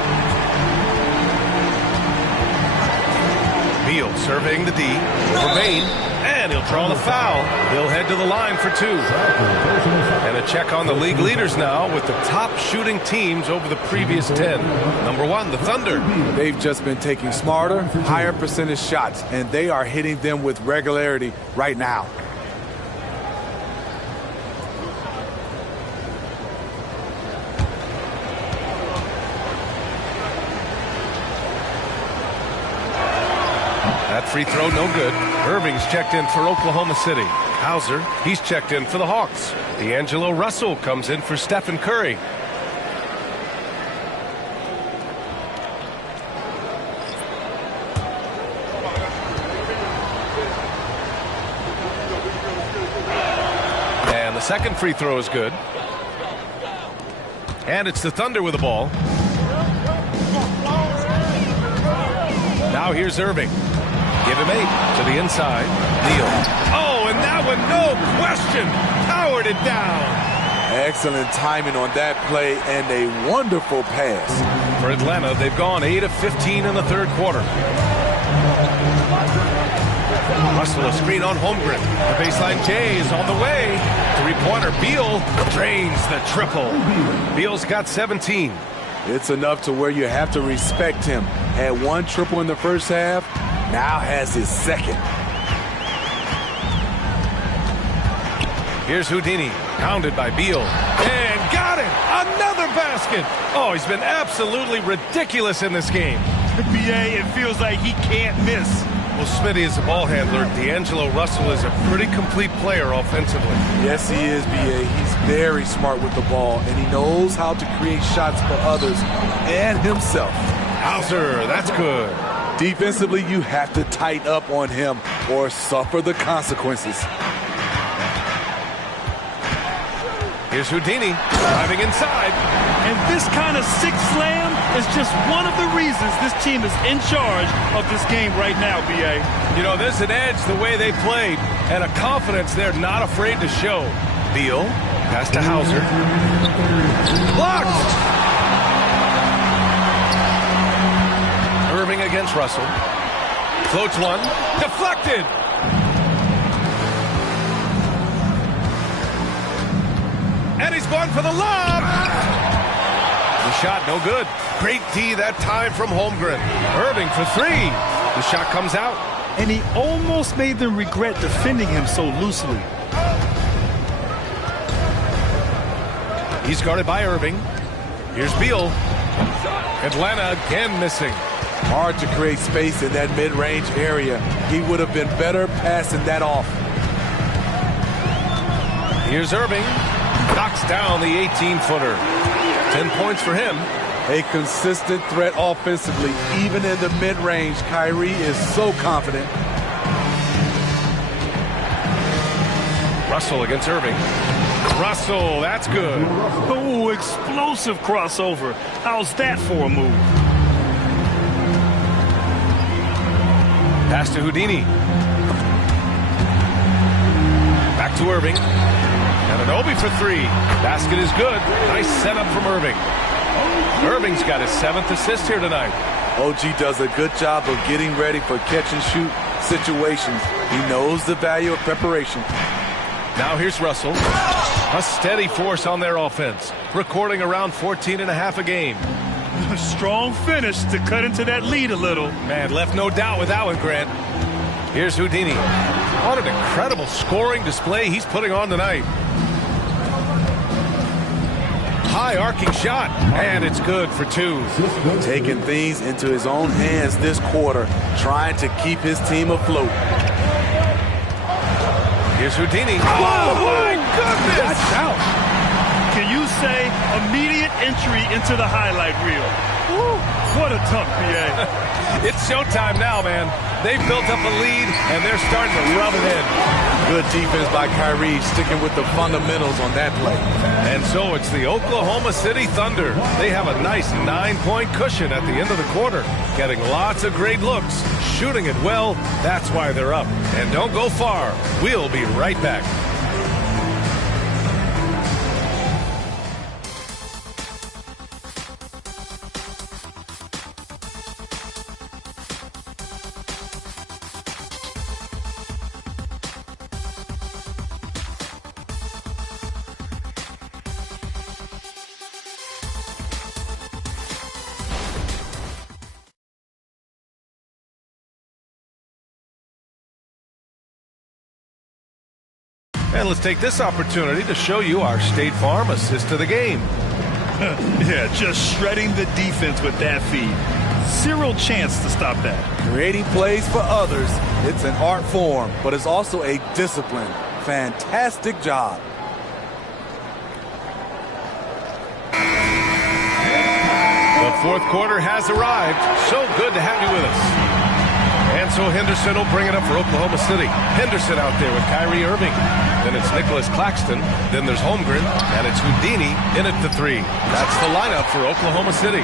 Beal surveying the D. For Bain. And he'll draw the foul. He'll head to the line for 2. And a check on the league leaders now with the top shooting teams over the previous 10. Number 1, the Thunder. They've just been taking smarter, higher percentage shots, and they are hitting them with regularity right now. That free throw no good. Irving's checked in for Oklahoma City. Hauser, he's checked in for the Hawks. D'Angelo Russell comes in for Stephen Curry. And the second free throw is good. And it's the Thunder with the ball. Now here's Irving. Give him 8 to the inside. Neal. Oh, and that one, no question, powered it down. Excellent timing on that play and a wonderful pass. For Atlanta, they've gone 8 of 15 in the third quarter. Russell, a screen on Holmgren. The baseline J is on the way. Three-pointer, Beal drains the triple. Beal's got 17. It's enough to where you have to respect him. Had one triple in the first half, now has his second. Here's Houdini, pounded by Beal. And got it! Another basket! Oh, he's been absolutely ridiculous in this game. BA, it feels like he can't miss. Well, Smitty is a ball handler. D'Angelo Russell is a pretty complete player offensively. Yes, he is, B.A. He's very smart with the ball, and he knows how to create shots for others and himself. Hauser, that's good. Defensively, you have to tighten up on him or suffer the consequences. Here's Houdini, driving inside. And this kind of six slam is just one of the reasons this team is in charge of this game right now, B.A. You know, there's an edge the way they played and a confidence they're not afraid to show. Beal, pass to Hauser. Blocked! Irving against Russell. Floats one. Deflected! And he's going for the lob! The shot no good. Great D that time from Holmgren. Irving for 3. The shot comes out. And he almost made them regret defending him so loosely. He's guarded by Irving. Here's Beal. Atlanta again missing. Hard to create space in that mid-range area. He would have been better passing that off. Here's Irving. Knocks down the 18-footer. 10 points for him. A consistent threat offensively, even in the mid-range. Kyrie is so confident. Russell against Irving. Russell, that's good. Oh, explosive crossover. How's that for a move? Pass to Houdini. Back to Irving. Ananobi for 3. Basket is good. Nice setup from Irving. Irving's got his 7th assist here tonight. OG does a good job of getting ready for catch-and-shoot situations. He knows the value of preparation. Now here's Russell. A steady force on their offense. Recording around 14.5 a game. A strong finish to cut into that lead a little. Man, left no doubt with that one, Grant. Here's Houdini. What an incredible scoring display he's putting on tonight. High arcing shot, and it's good for 2. Taking things into his own hands this quarter, trying to keep his team afloat. Here's Houdini. Oh, my goodness! That's out. Can you say immediate entry into the highlight reel? Woo, what a dunk, B.A. It's showtime now, man. They've built up a lead, and they're starting to rub it in. Good defense by Kyrie, sticking with the fundamentals on that play. And so it's the Oklahoma City Thunder. They have a nice 9-point cushion at the end of the quarter, getting lots of great looks, shooting it well. That's why they're up. And don't go far. We'll be right back. And let's take this opportunity to show you our State Farm assist of the game. Yeah, just shredding the defense with that feed. Zero chance to stop that. Creating plays for others, it's an art form, but it's also a discipline. Fantastic job. The fourth quarter has arrived. So good to have you with us. And so Henderson will bring it up for Oklahoma City. Henderson out there with Kyrie Irving. Then it's Nicholas Claxton. Then there's Holmgren. And it's Houdini in at the 3. That's the lineup for Oklahoma City.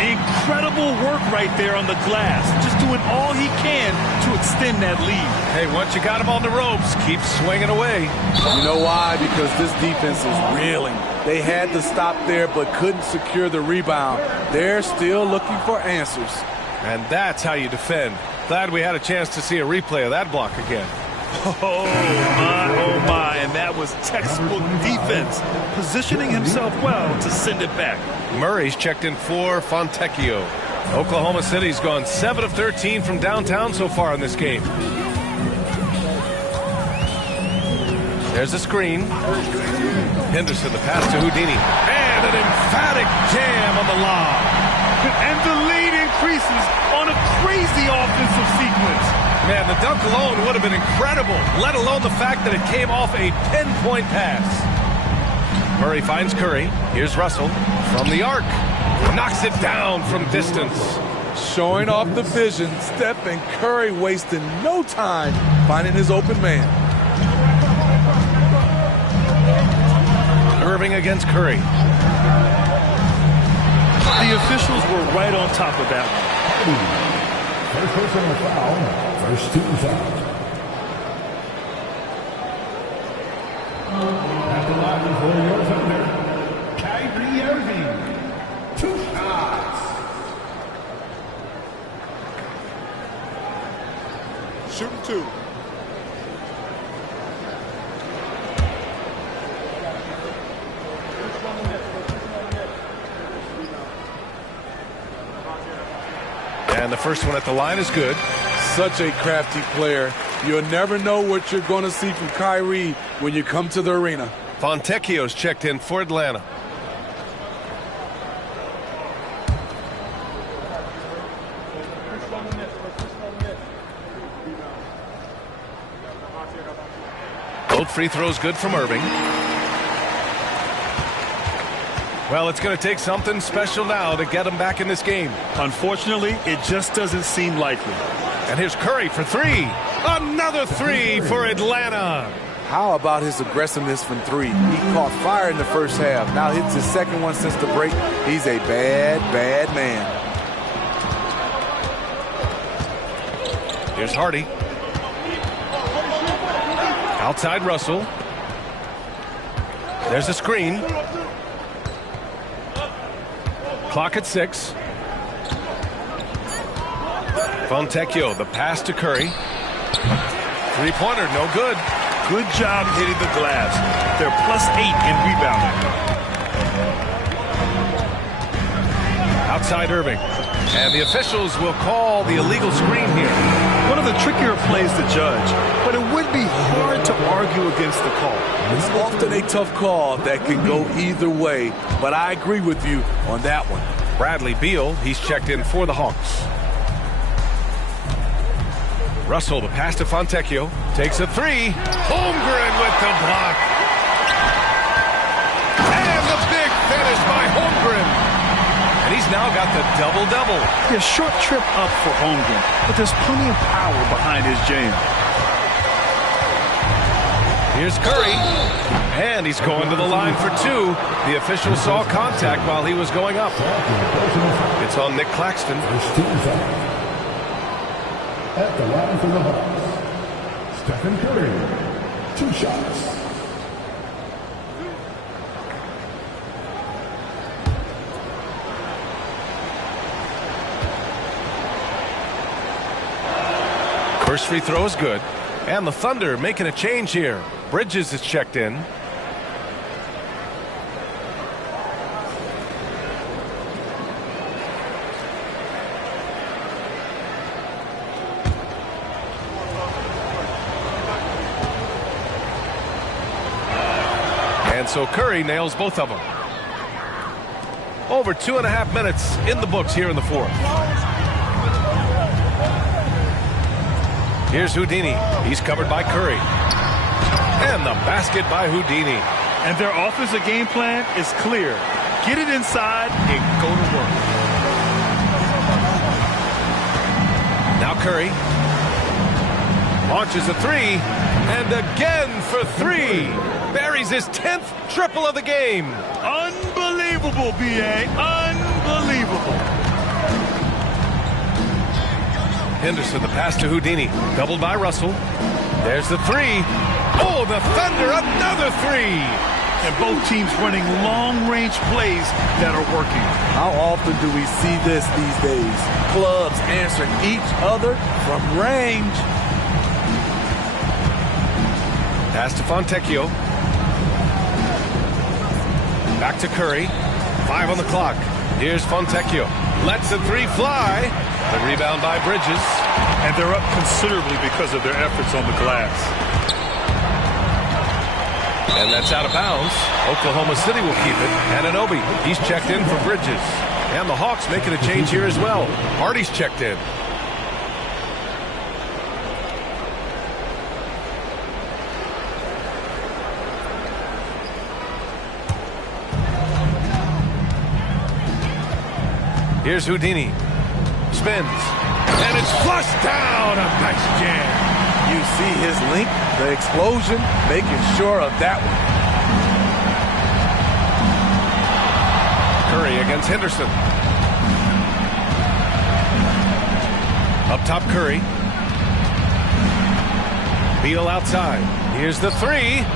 Incredible work right there on the glass. Just doing all he can to extend that lead. Hey, once you got him on the ropes, keep swinging away. You know why? Because this defense is reeling. They had to stop there but couldn't secure the rebound. They're still looking for answers. And that's how you defend. Glad we had a chance to see a replay of that block again. Oh, my, and that was textbook defense. Positioning himself well to send it back. Murray's checked in for Fontecchio. Oklahoma City's gone 7 of 13 from downtown so far in this game. There's a screen. Henderson, the pass to Houdini. And an emphatic jam on the lob. And the lead increases on a crazy offensive sequence. Man, the dunk alone would have been incredible, let alone the fact that it came off a pinpoint pass. Murray finds Curry. Here's Russell from the arc. Knocks it down from distance. Showing off the vision, Steph and Curry wasting no time finding his open man. Irving against Curry. The officials were right on top of that one. First personal foul. First team foul. At the line for your thunder, Kyrie Irving. 2 shots. Shooting 2. And the first one at the line is good. Such a crafty player. You'll never know what you're going to see from Kyrie when you come to the arena. Fontecchio's checked in for Atlanta. Both free throws good from Irving. Well, it's going to take something special now to get him back in this game. Unfortunately, it just doesn't seem likely. And here's Curry for 3. Another 3 for Atlanta. How about his aggressiveness from 3? He caught fire in the first half. Now hits his second one since the break. He's a bad, bad man. Here's Hardy. Outside Russell. There's a screen. Clock at 6. Fontecchio, the pass to Curry. Three-pointer, no good. Good job hitting the glass. They're +8 in rebounding. Outside Irving. And the officials will call the illegal screen here. One of the trickier plays to judge, but it would be hard to argue against the call. It's often a tough call that can go either way, but I agree with you on that one. Bradley Beal, he's checked in for the Hawks. Russell, the pass to Fontecchio, takes a 3. Holmgren with the block. And the big finish by Holmgren. And he's now got the double-double. A short trip up for Holmgren, but there's plenty of power behind his jam. Here's Curry. And he's going to the line for 2. The official saw contact while he was going up. It's on Nick Claxton. First team foul. At the line for the Hawks, Stephen Curry. 2 shots. First free throw is good. And the Thunder making a change here. Bridges is checked in. And so Curry nails both of them. Over 2.5 minutes in the books here in the fourth. Here's Houdini. He's covered by Curry. And the basket by Houdini. And their offensive game plan is clear. Get it inside and go to work. Now Curry launches a three, and again for three. Buries his 10th triple of the game. Unbelievable, B.A. Unbelievable. Henderson, the pass to Houdini. Doubled by Russell. There's the three. Oh, the Thunder, another three. And both teams running long-range plays that are working. How often do we see this these days? Clubs answering each other from range. Pass to Fontecchio. Back to Curry. 5 on the clock. Here's Fontecchio. Lets the three fly. The rebound by Bridges. And they're up considerably because of their efforts on the glass. And that's out of bounds. Oklahoma City will keep it. Anunoby, he's checked in for Bridges. And the Hawks making a change here as well. Hardy's checked in. Here's Houdini. Spins. And it's flushed down. A nice jam. You see his link, the explosion, making sure of that one. Curry against Henderson. Up top, Curry. Beal outside. Here's the three.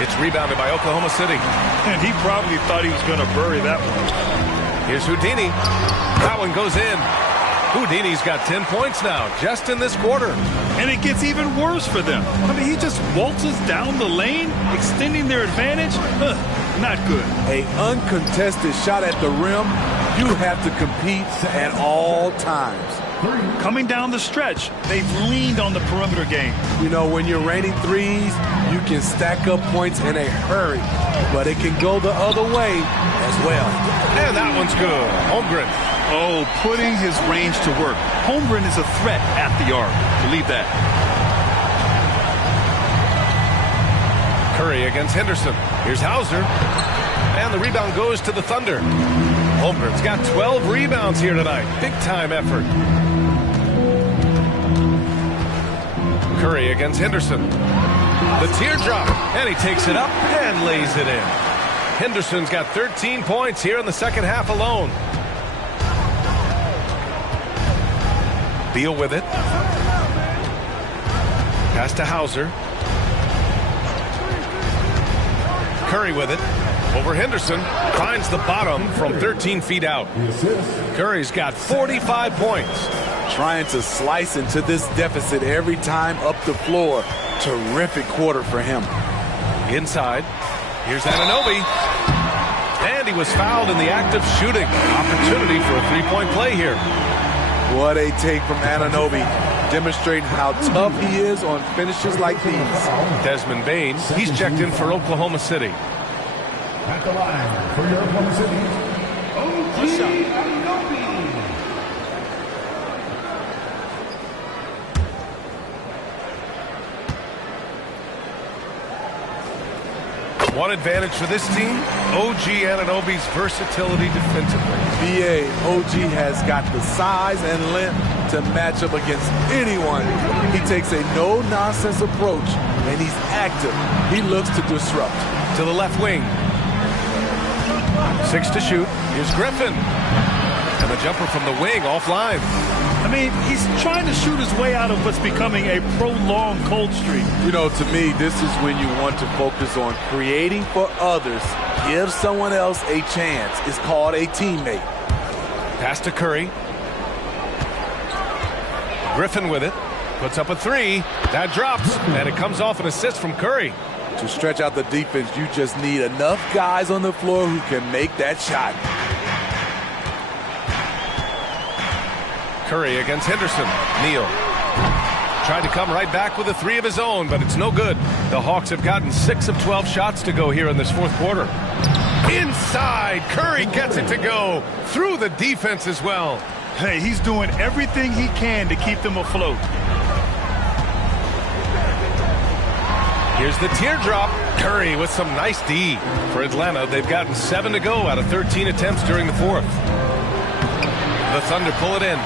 It's rebounded by Oklahoma City. And he probably thought he was going to bury that one. Here's Houdini. That one goes in. Houdini's got 10 points now, just in this quarter. And it gets even worse for them. I mean, he just waltzes down the lane, extending their advantage. Not good. An uncontested shot at the rim, you have to compete at all times. Coming down the stretch, they've leaned on the perimeter game. You know, when you're raining threes, you can stack up points in a hurry, but it can go the other way as well. And that one's good. Holmgren. Oh, putting his range to work. Holmgren is a threat at the arc. Believe that. Curry against Henderson. Here's Hauser. And the rebound goes to the Thunder. Holmgren's got 12 rebounds here tonight. Big-time effort. Curry against Henderson. The teardrop. And he takes it up and lays it in. Henderson's got 13 points here in the second half alone. Beal with it. Pass to Hauser. Curry with it. Over Henderson. Finds the bottom from 13 feet out. Curry's got 45 points. Trying to slice into this deficit every time up the floor. Terrific quarter for him. Inside. Here's Anunoby. And he was fouled in the act of shooting. Opportunity for a three-point play here. What a take from Anunoby, demonstrating how tough he is on finishes like these. Desmond Bane, he's checked in for Oklahoma City. At the line for your Oklahoma City, OG Anunoby. One advantage for this team, OG Anunoby's versatility defensively. BA, OG has got the size and length to match up against anyone. He takes a no-nonsense approach, and he's active. He looks to disrupt. To the left wing. 6 to shoot. Here's Griffin. And the jumper from the wing offline. I mean, he's trying to shoot his way out of what's becoming a prolonged cold streak. You know, to me, this is when you want to focus on creating for others. Give someone else a chance. It's called a teammate. Pass to Curry. Griffin with it. Puts up a three. That drops. And it comes off an assist from Curry. To stretch out the defense, you just need enough guys on the floor who can make that shot. Curry against Henderson. Neal tried to come right back with a three of his own, but it's no good. The Hawks have gotten 6 of 12 shots to go here in this fourth quarter. Inside, Curry gets it to go through the defense as well. Hey, he's doing everything he can to keep them afloat. Here's the teardrop. Curry with some nice D. For Atlanta, they've gotten 7 to go out of 13 attempts during the fourth. The Thunder pull it in.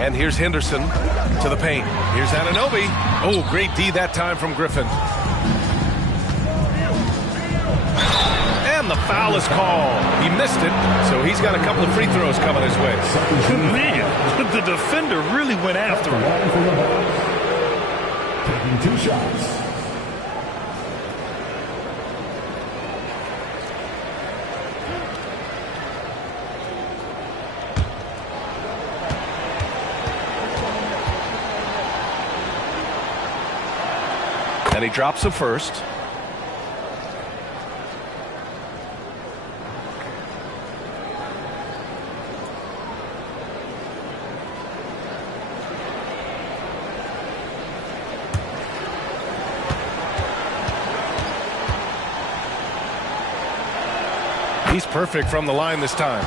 And here's Henderson to the paint. Here's Anunoby. Oh, great D that time from Griffin. And the foul is called. He missed it, so he's got a couple of free throws coming his way. Man, the defender really went after him. Taking 2 shots. And he drops the first. He's perfect from the line this time.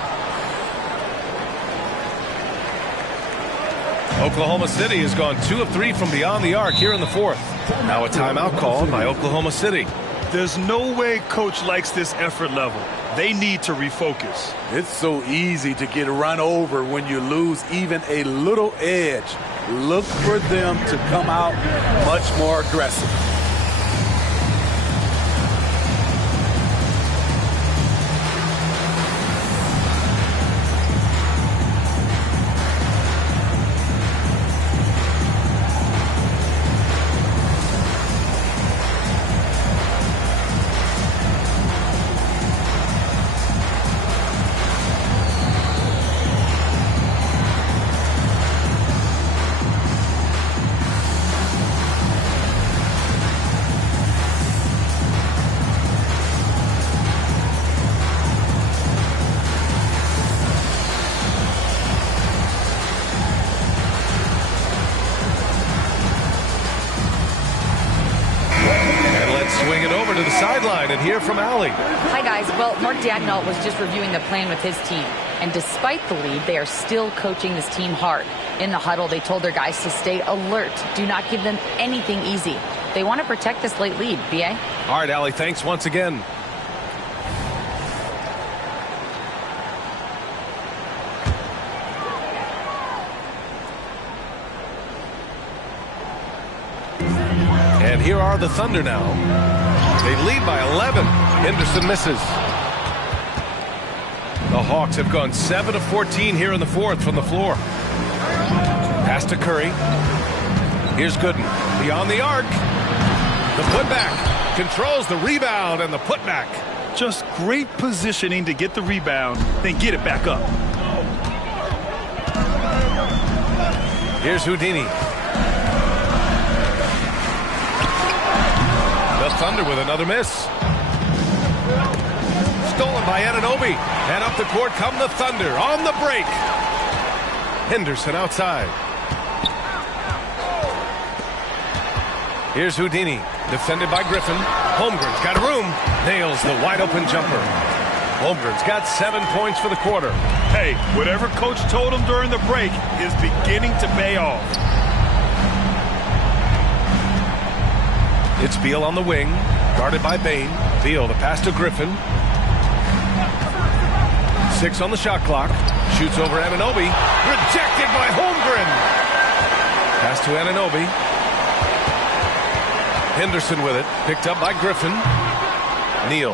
Oklahoma City has gone 2 of 3 from beyond the arc here in the fourth. Now a timeout called by Oklahoma City. There's no way coach likes this effort level. They need to refocus. It's so easy to get run over when you lose even a little edge. Look for them to come out much more aggressive. And hear from Allie. Hi, guys. Well, Mark Daigneault was just reviewing the plan with his team. And despite the lead, they are still coaching this team hard. In the huddle, they told their guys to stay alert. Do not give them anything easy. They want to protect this late lead. B.A.? All right, Allie, thanks once again. And here are the Thunder now. They lead by 11. Henderson misses. The Hawks have gone 7 of 14 here in the fourth from the floor. Pass to Curry. Here's Gooden. Beyond the arc. The putback. Controls the rebound and the putback. Just great positioning to get the rebound, then get it back up. Here's Houdini. The Thunder with another miss. Stolen by Anunoby. And up the court come the Thunder on the break. Henderson outside. Here's Houdini. Defended by Griffin. Holmgren's got room. Nails the wide open jumper. Holmgren's got 7 points for the quarter. Hey, whatever coach told him during the break is beginning to pay off. It's Beal on the wing, guarded by Bain. Beal, the pass to Griffin. 6 on the shot clock. Shoots over Anunoby. Rejected by Holmgren. Pass to Anunoby. Henderson with it. Picked up by Griffin. Neal.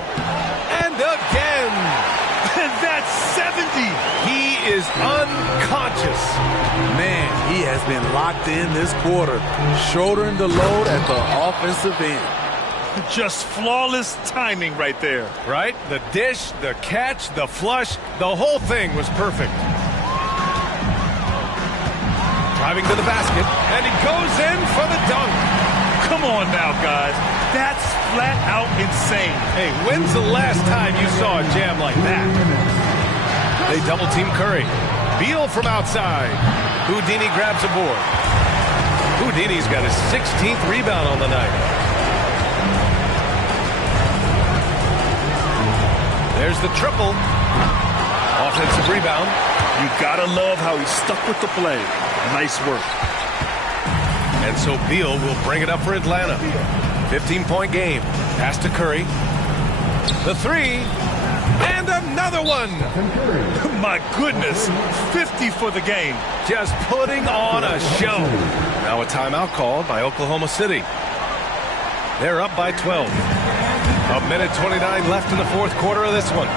And again. That's 70. He is unconscious. Man, he has been locked in this quarter, shouldering the load at the offensive end. Just flawless timing right there. Right? The dish, the catch, the flush, the whole thing was perfect. Driving to the basket, and he goes in for the dunk. Come on now, guys. That's flat out insane. Hey, when's the last time you saw a jam like that? They double team Curry. Beal from outside. Houdini grabs a board. Houdini's got his 16th rebound on the night. There's the triple. Offensive rebound. You gotta love how he stuck with the play. Nice work. And so Beal will bring it up for Atlanta. 15-point game. Pass to Curry. The three. And another one. My goodness. 50 for the game. Just putting on a show. Now a timeout called by Oklahoma City. They're up by 12. A minute 29 left in the fourth quarter of this one.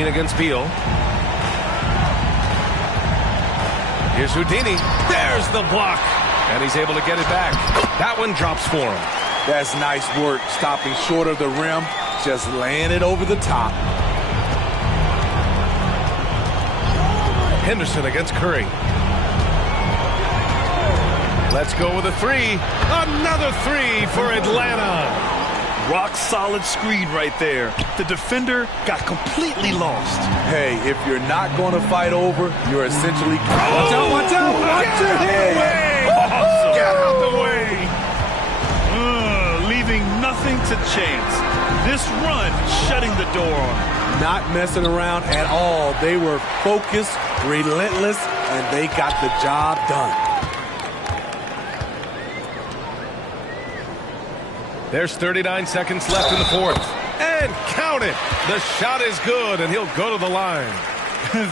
Against Beal. Here's Houdini. There's the block. And he's able to get it back. That one drops for him. That's nice work, stopping short of the rim, just laying it over the top. Henderson against Curry. Let's go with a three. Another three for Atlanta. Rock solid screen right there. The defender got completely lost. Hey, if you're not going to fight over, you're essentially... Watch out, watch out, watch Get out the way! Awesome. Get out the way! Leaving nothing to chance. This run shutting the door on him. Not messing around at all. They were focused, relentless, and they got the job done. There's 39 seconds left in the fourth. And count it. The shot is good, and he'll go to the line.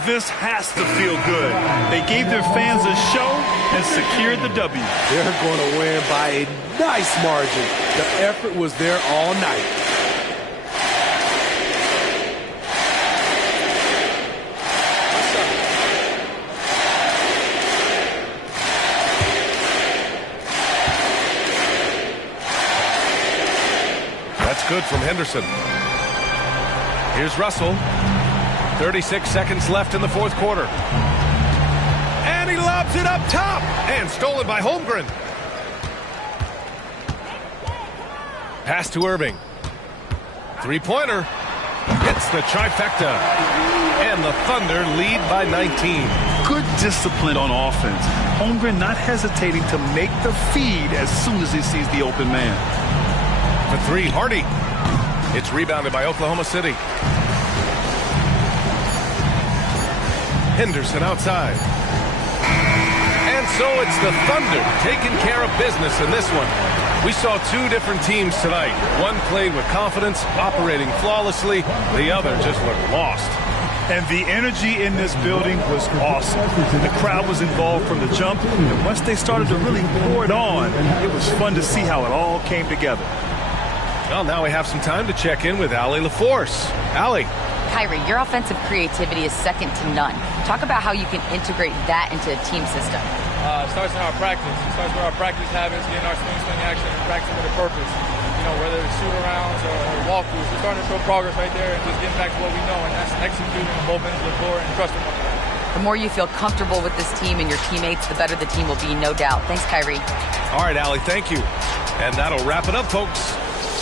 This has to feel good. They gave their fans a show and secured the W. They're going to win by a nice margin. The effort was there all night. Good from Henderson. Here's Russell. 36 seconds left in the fourth quarter. And he lobs it up top. And stolen by Holmgren. Pass to Irving. Three-pointer. Hits the trifecta. And the Thunder lead by 19. Good discipline on offense. Holmgren not hesitating to make the feed as soon as he sees the open man. For three, Hardy. It's rebounded by Oklahoma City. Henderson outside. And so it's the Thunder taking care of business in this one. We saw two different teams tonight. One played with confidence, operating flawlessly. The other just looked lost. And the energy in this building was awesome. The crowd was involved from the jump. And once they started to really pour it on, it was fun to see how it all came together. Well, now we have some time to check in with Allie LaForce. Allie. Kyrie, your offensive creativity is second to none. Talk about how you can integrate that into a team system. It starts in our practice. It starts with our practice habits, getting our swing action, and practicing with a purpose. You know, whether it's shoot-arounds or walkthroughs, we're starting to show progress right there and just getting back to what we know, and that's executing on both ends of the floor and trusting one another. The more you feel comfortable with this team and your teammates, the better the team will be, no doubt. Thanks, Kyrie. All right, Allie, thank you. And that'll wrap it up, folks.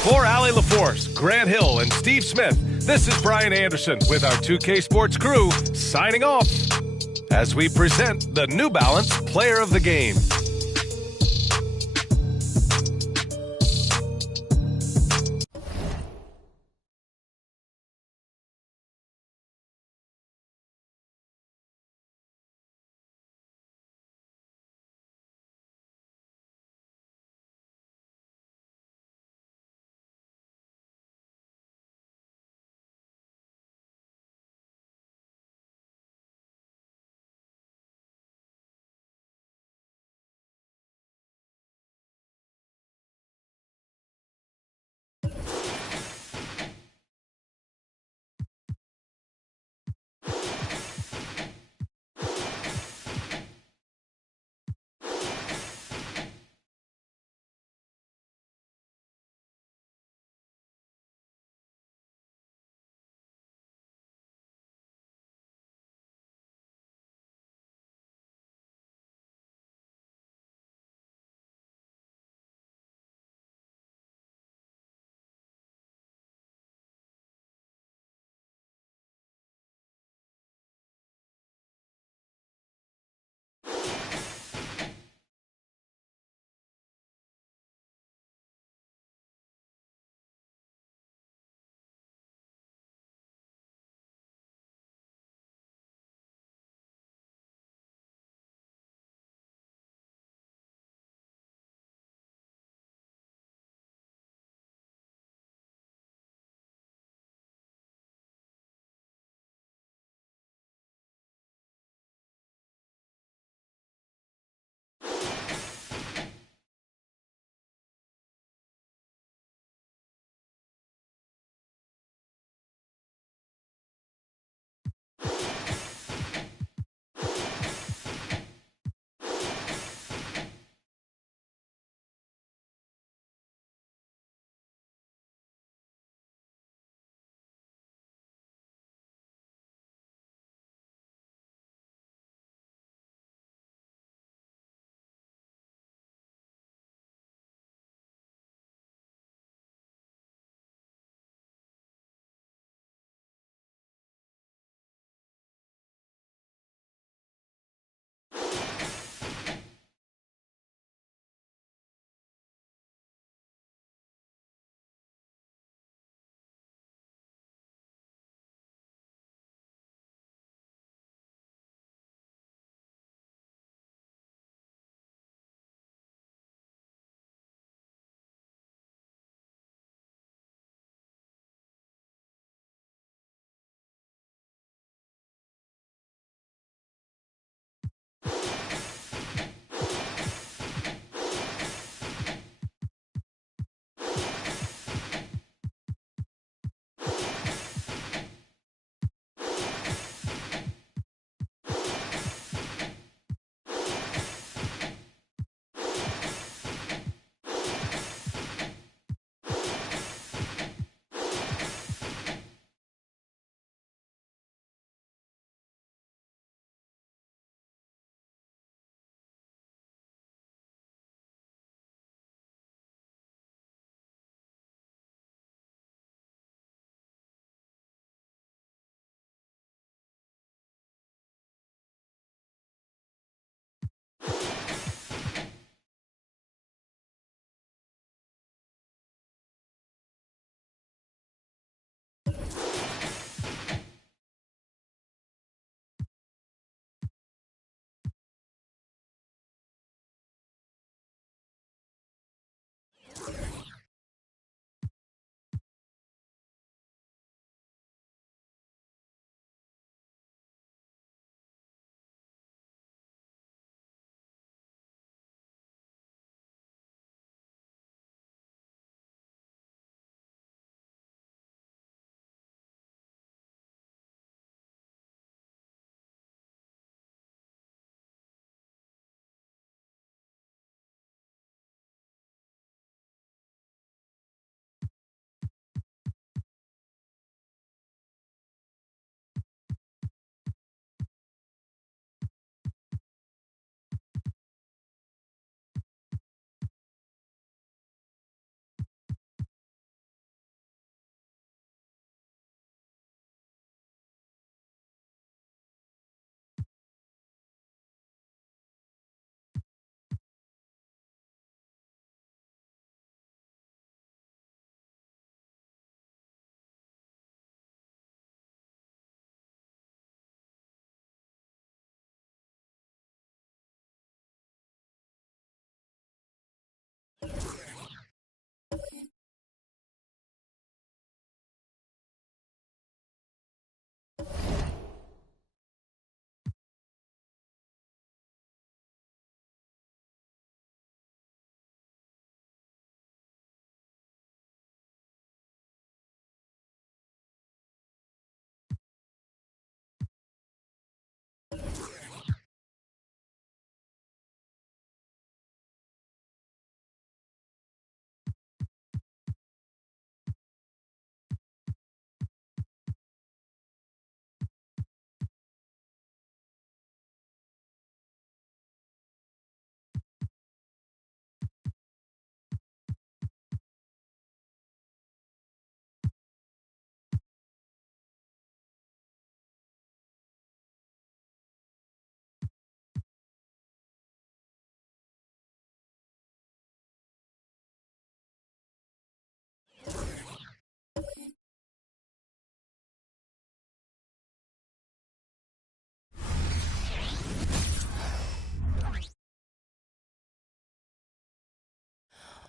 For Allie LaForce, Grant Hill, and Steve Smith, this is Brian Anderson with our 2K Sports crew signing off as we present the New Balance Player of the Game.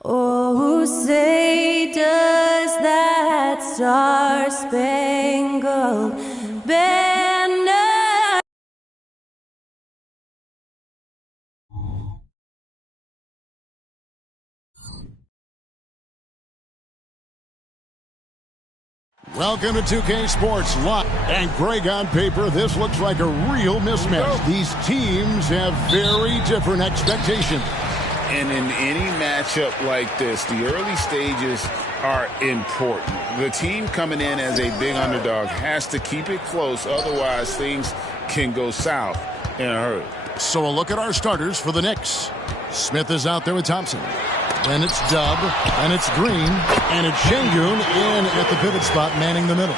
Oh, say does that star-spangled banner. Welcome to 2K Sports Live. And Greg, on paper, this looks like a real mismatch. These teams have very different expectations. And in any matchup like this, the early stages are important. The team coming in as a big underdog has to keep it close, otherwise things can go south in a hurry. So a look at our starters for the Knicks. Smith is out there with Thompson. Then it's Dub, and it's Green, and it's Şengün in at the pivot spot, manning the middle.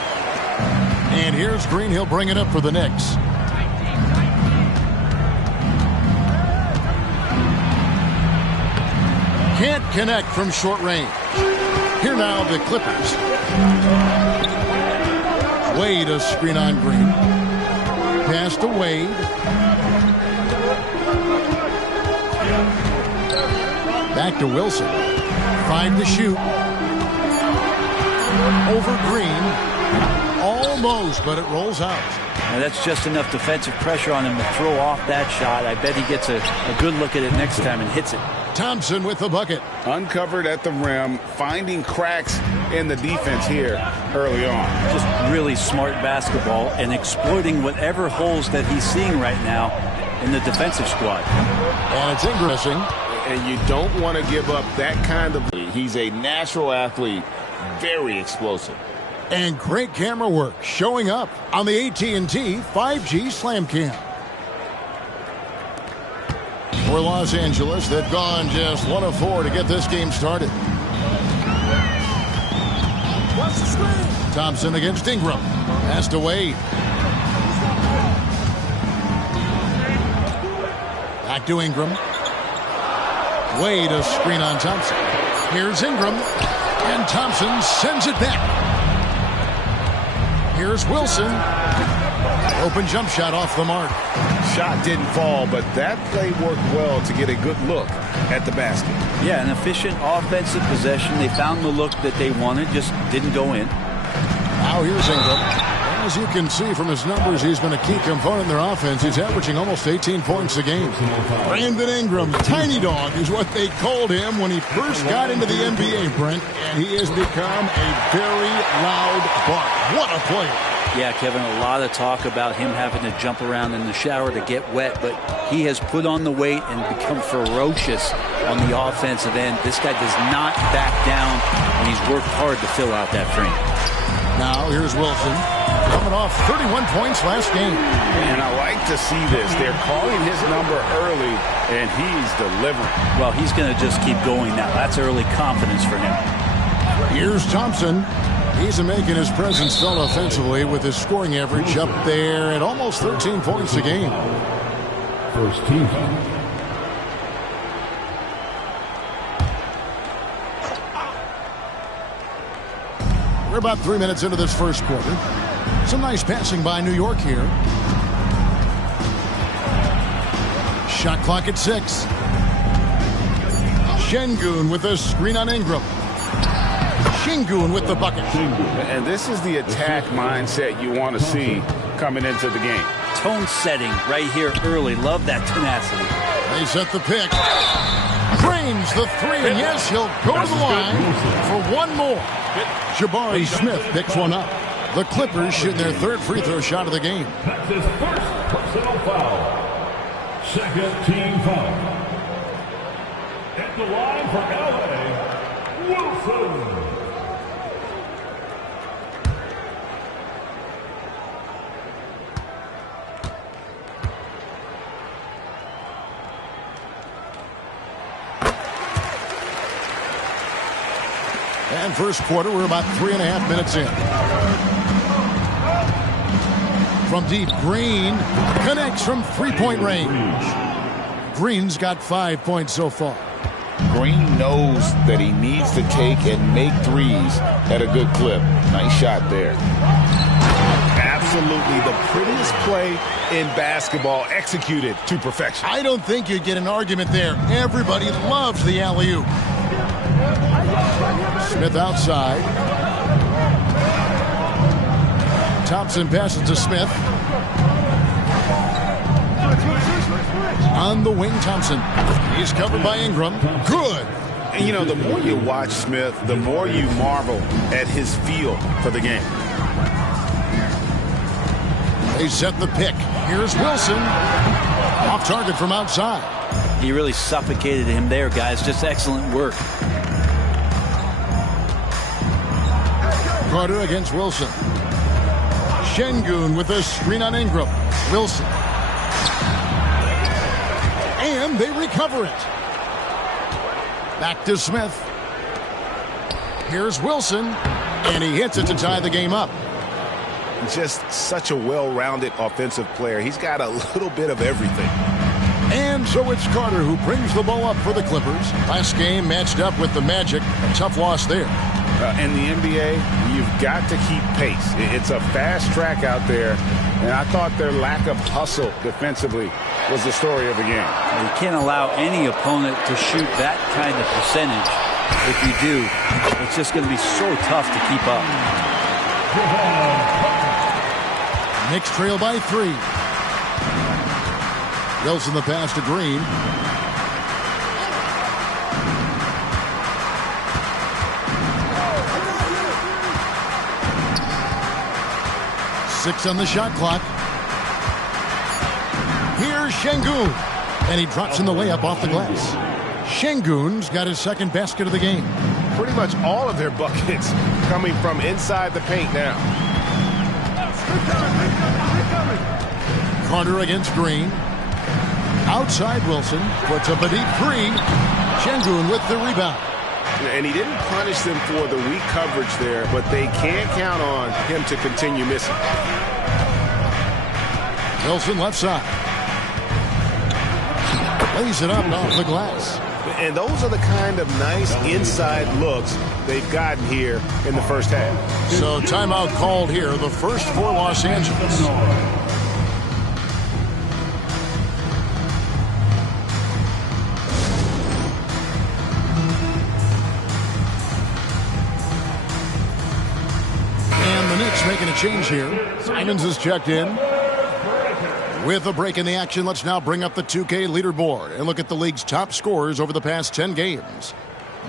And here's Green. He'll bring it up for the Knicks. Can't connect from short range. Here now the Clippers. Wade a screen on Green. Pass to Wade. Back to Wilson. 5 to shoot. Over Green. Almost, but it rolls out. Now that's just enough defensive pressure on him to throw off that shot. I bet he gets a good look at it next time and hits it. Thompson with the bucket. Uncovered at the rim, finding cracks in the defense here early on. Just really smart basketball and exploiting whatever holes that he's seeing right now in the defensive squad. And it's interesting. And you don't want to give up that kind of... He's a natural athlete, very explosive. And great camera work showing up on the AT&T 5G Slam Cam. For Los Angeles, they've gone just 1 of 4 to get this game started. Thompson against Ingram. Pass to Wade. Back to Ingram. Wade a screen on Thompson. Here's Ingram. And Thompson sends it back. Here's Wilson. Open jump shot off the mark. Shot didn't fall, but that play worked well to get a good look at the basket. Yeah, an efficient offensive possession. They found the look that they wanted, just didn't go in. Now here's Ingram. As you can see from his numbers, he's been a key component in their offense. He's averaging almost 18 points a game. Brandon Ingram, Tiny Dog, is what they called him when he first got into the NBA, Brent. And he has become a very loud bark. What a player. Yeah, Kevin, a lot of talk about him having to jump around in the shower to get wet, but he has put on the weight and become ferocious on the offensive end. This guy does not back down, and he's worked hard to fill out that frame. Now here's Wilson, coming off 31 points last game. And I like to see this. They're calling his number early, and he's delivering. Well, he's going to just keep going now. That's early confidence for him. Here's Thompson. He's making his presence felt offensively with his scoring average up there at almost 13 points a game. First team. We're about 3 minutes into this first quarter. Some nice passing by New York here. Shot clock at 6. Şengün with a screen on Ingram. Şengün with the bucket. And this is the attack mindset you want to see coming into the game. Tone setting right here early. Love that tenacity. They set the pick. Drains the 3, and yes, he'll go to the line for one more. Jabari Smith picks one up. The Clippers shooting their 3rd free throw shot of the game. That's his first personal foul. Second team foul. At the line for LA, Wilson. And first quarter, we're about 3.5 minutes in. From deep, Green connects from 3-point range. Green's got 5 points so far. Green knows that he needs to take and make threes at a good clip. Nice shot there. Absolutely the prettiest play in basketball, executed to perfection. I don't think you'd get an argument there. Everybody loves the alley-oop. Smith outside. Thompson passes to Smith. On the wing, Thompson. He's covered by Ingram. Good. And, you know, the more you watch Smith, the more you marvel at his feel for the game. They set the pick. Here's Wilson. Off target from outside. He really suffocated him there, guys. Just excellent work. Carter against Wilson. Şengün with a screen on Ingram. Wilson. And they recover it. Back to Smith. Here's Wilson. And he hits it to tie the game up. Just such a well-rounded offensive player. He's got a little bit of everything. And so it's Carter who brings the ball up for the Clippers. Last game matched up with the Magic. A tough loss there. In the NBA, you've got to keep pace. It's a fast track out there, and I thought their lack of hustle defensively was the story of the game. You can't allow any opponent to shoot that kind of percentage. If you do, it's just going to be so tough to keep up. Knicks trail by 3. Wilson the pass to Green. Six on the shot clock. Here's Şengün. And he drops in the layup off the glass. Şengün's got his second basket of the game. Pretty much all of their buckets coming from inside the paint now. Carter against Green. Outside Wilson. Puts up a deep 3. Şengün with the rebound. And he didn't punish them for the weak coverage there, but they can't count on him to continue missing. Wilson left side. Lays it up off the glass. And those are the kind of nice inside looks they've gotten here in the first half. So timeout called here, the first for Los Angeles. And the Knicks making a change here. Simons is checked in. With a break in the action, let's now bring up the 2K leaderboard and look at the league's top scorers over the past 10 games.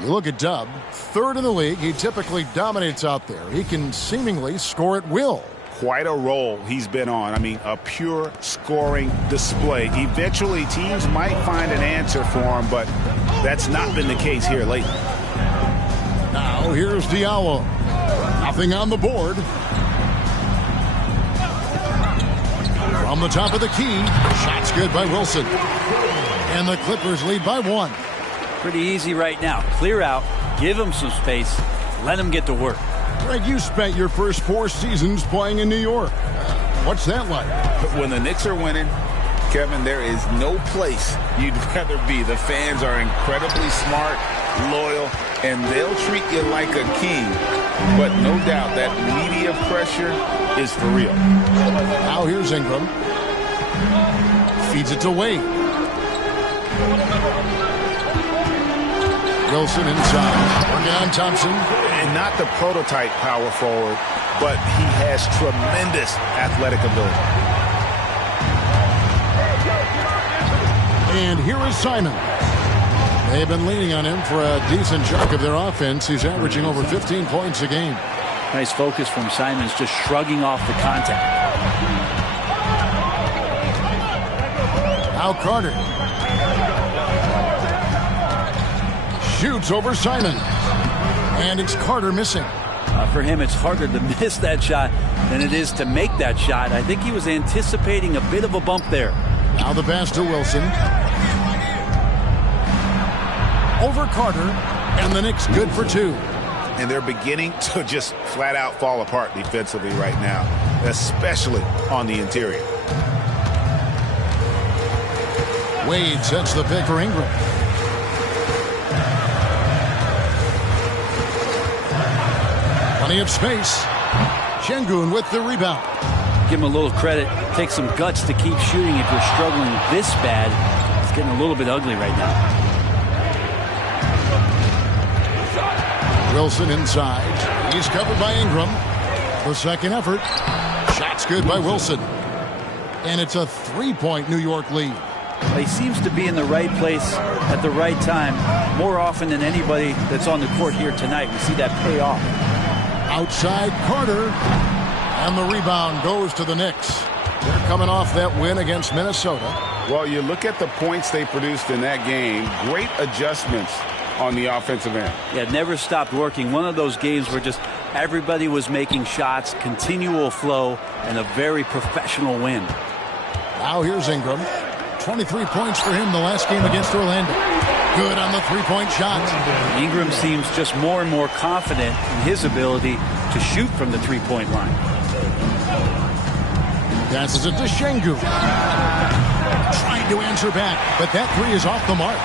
You look at Dub, third in the league. He typically dominates out there. He can seemingly score at will. Quite a role he's been on. I mean, a pure scoring display. Eventually, teams might find an answer for him, but that's not been the case here lately. Now, here's Diallo. Nothing on the board. From the top of the key, shot's good by Wilson. And the Clippers lead by 1. Pretty easy right now. Clear out, give him some space, let him get to work. Greg, you spent your first 4 seasons playing in New York. What's that like? When the Knicks are winning, Kevin, there is no place you'd rather be. The fans are incredibly smart, loyal, and they'll treat you like a king. But no doubt that media pressure is for real. Now here's Ingram. Feeds it to Wade. Wilson inside. Working on Thompson. And not the prototype power forward, but he has tremendous athletic ability. And here is Simon. They've been leaning on him for a decent chunk of their offense. He's averaging over 15 points a game. Nice focus from Simons, just shrugging off the contact. Now Carter. Shoots over Simon. And it's Carter missing. For him, it's harder to miss that shot than it is to make that shot. I think he was anticipating a bit of a bump there. Now the pass to Wilson. Over Carter, and the Knicks good for 2. And they're beginning to just flat out fall apart defensively right now, especially on the interior. Wade sets the pick for Ingram. Plenty of space. Şengün with the rebound. Give him a little credit. Take some guts to keep shooting if you're struggling this bad. It's getting a little bit ugly right now. Wilson inside. He's covered by Ingram. The second effort. Shot's good by Wilson. And it's a 3-point New York lead. He seems to be in the right place at the right time more often than anybody that's on the court here tonight. We see that pay off. Outside Carter. And the rebound goes to the Knicks. They're coming off that win against Minnesota. Well, you look at the points they produced in that game. Great adjustments on the offensive end. Yeah, never stopped working. One of those games where just everybody was making shots, continual flow, and a very professional win. Now here's Ingram. 23 points for him the last game against Orlando. Good on the three-point shot. Ingram seems just more and more confident in his ability to shoot from the three-point line. Passes it to Şengün. Trying to answer back, but that three is off the mark.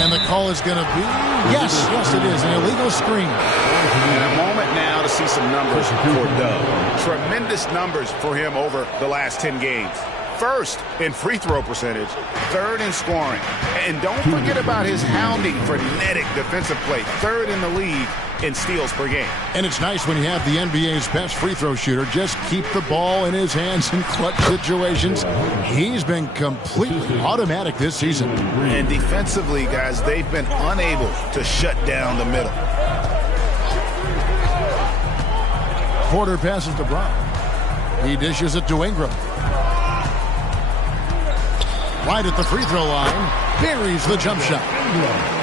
And the call is going to be, yes, it is, an illegal screen. A moment now to see some numbers for Dub. Tremendous numbers for him over the last 10 games. First in free throw percentage, third in scoring. And don't forget about his hounding, frenetic defensive play. Third in the league in steals per game. And it's nice when you have the NBA's best free throw shooter just keep the ball in his hands in clutch situations. He's been completely automatic this season. And defensively, guys, they've been unable to shut down the middle. Porter passes to Brown. He dishes it to Ingram. Right at the free throw line, buries the jump shot.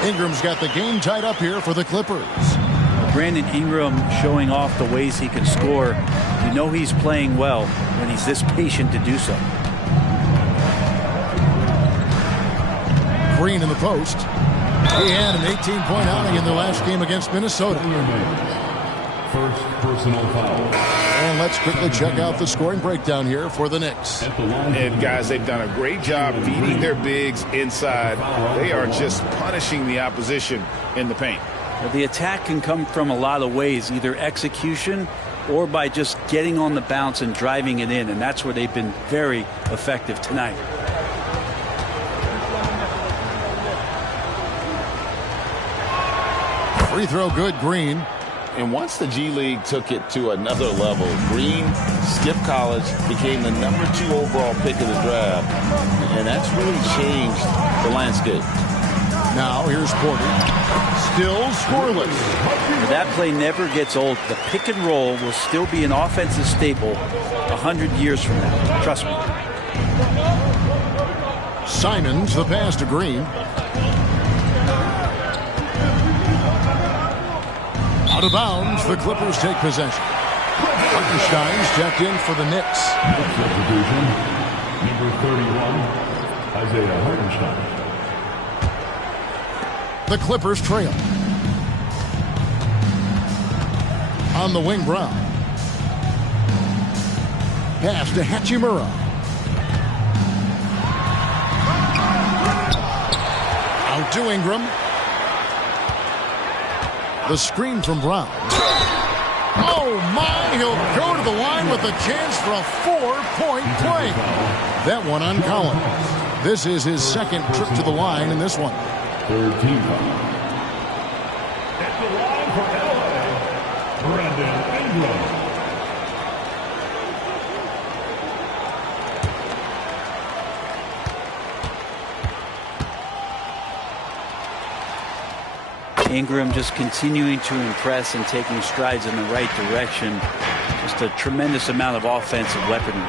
Ingram's got the game tied up here for the Clippers. Brandon Ingram showing off the ways he can score. You know he's playing well when he's this patient to do so. Green in the post. He had an 18-point outing in their last game against Minnesota. First personal foul. And let's quickly check out the scoring breakdown here for the Knicks. And guys, they've done a great job feeding their bigs inside. They are just punishing the opposition in the paint. Well, the attack can come from a lot of ways, either execution or by just getting on the bounce and driving it in, and that's where they've been very effective tonight. Free throw good, Green. And once the G League took it to another level, Green skipped college, became the #2 overall pick of the draft, and that's really changed the landscape. Now here's Porter. Still scoreless. That play never gets old. The pick and roll will still be an offensive staple 100 years from now. Trust me. Simons the pass to Green. Out of bounds, the Clippers take possession. Hartenstein's checked in for the Knicks. Substitution, number 31, Isaiah Hartenstein. The Clippers trail. On the wing, Brown. Pass to Hachimura. Out to Ingram. The screen from Brown. Oh, my. He'll go to the line with a chance for a 4-point play. That one on Collins. This is his second trip to the line in this one. Third team foul. At the line for LA, Brandon Ingram. Ingram just continuing to impress and taking strides in the right direction. Just a tremendous amount of offensive weaponry.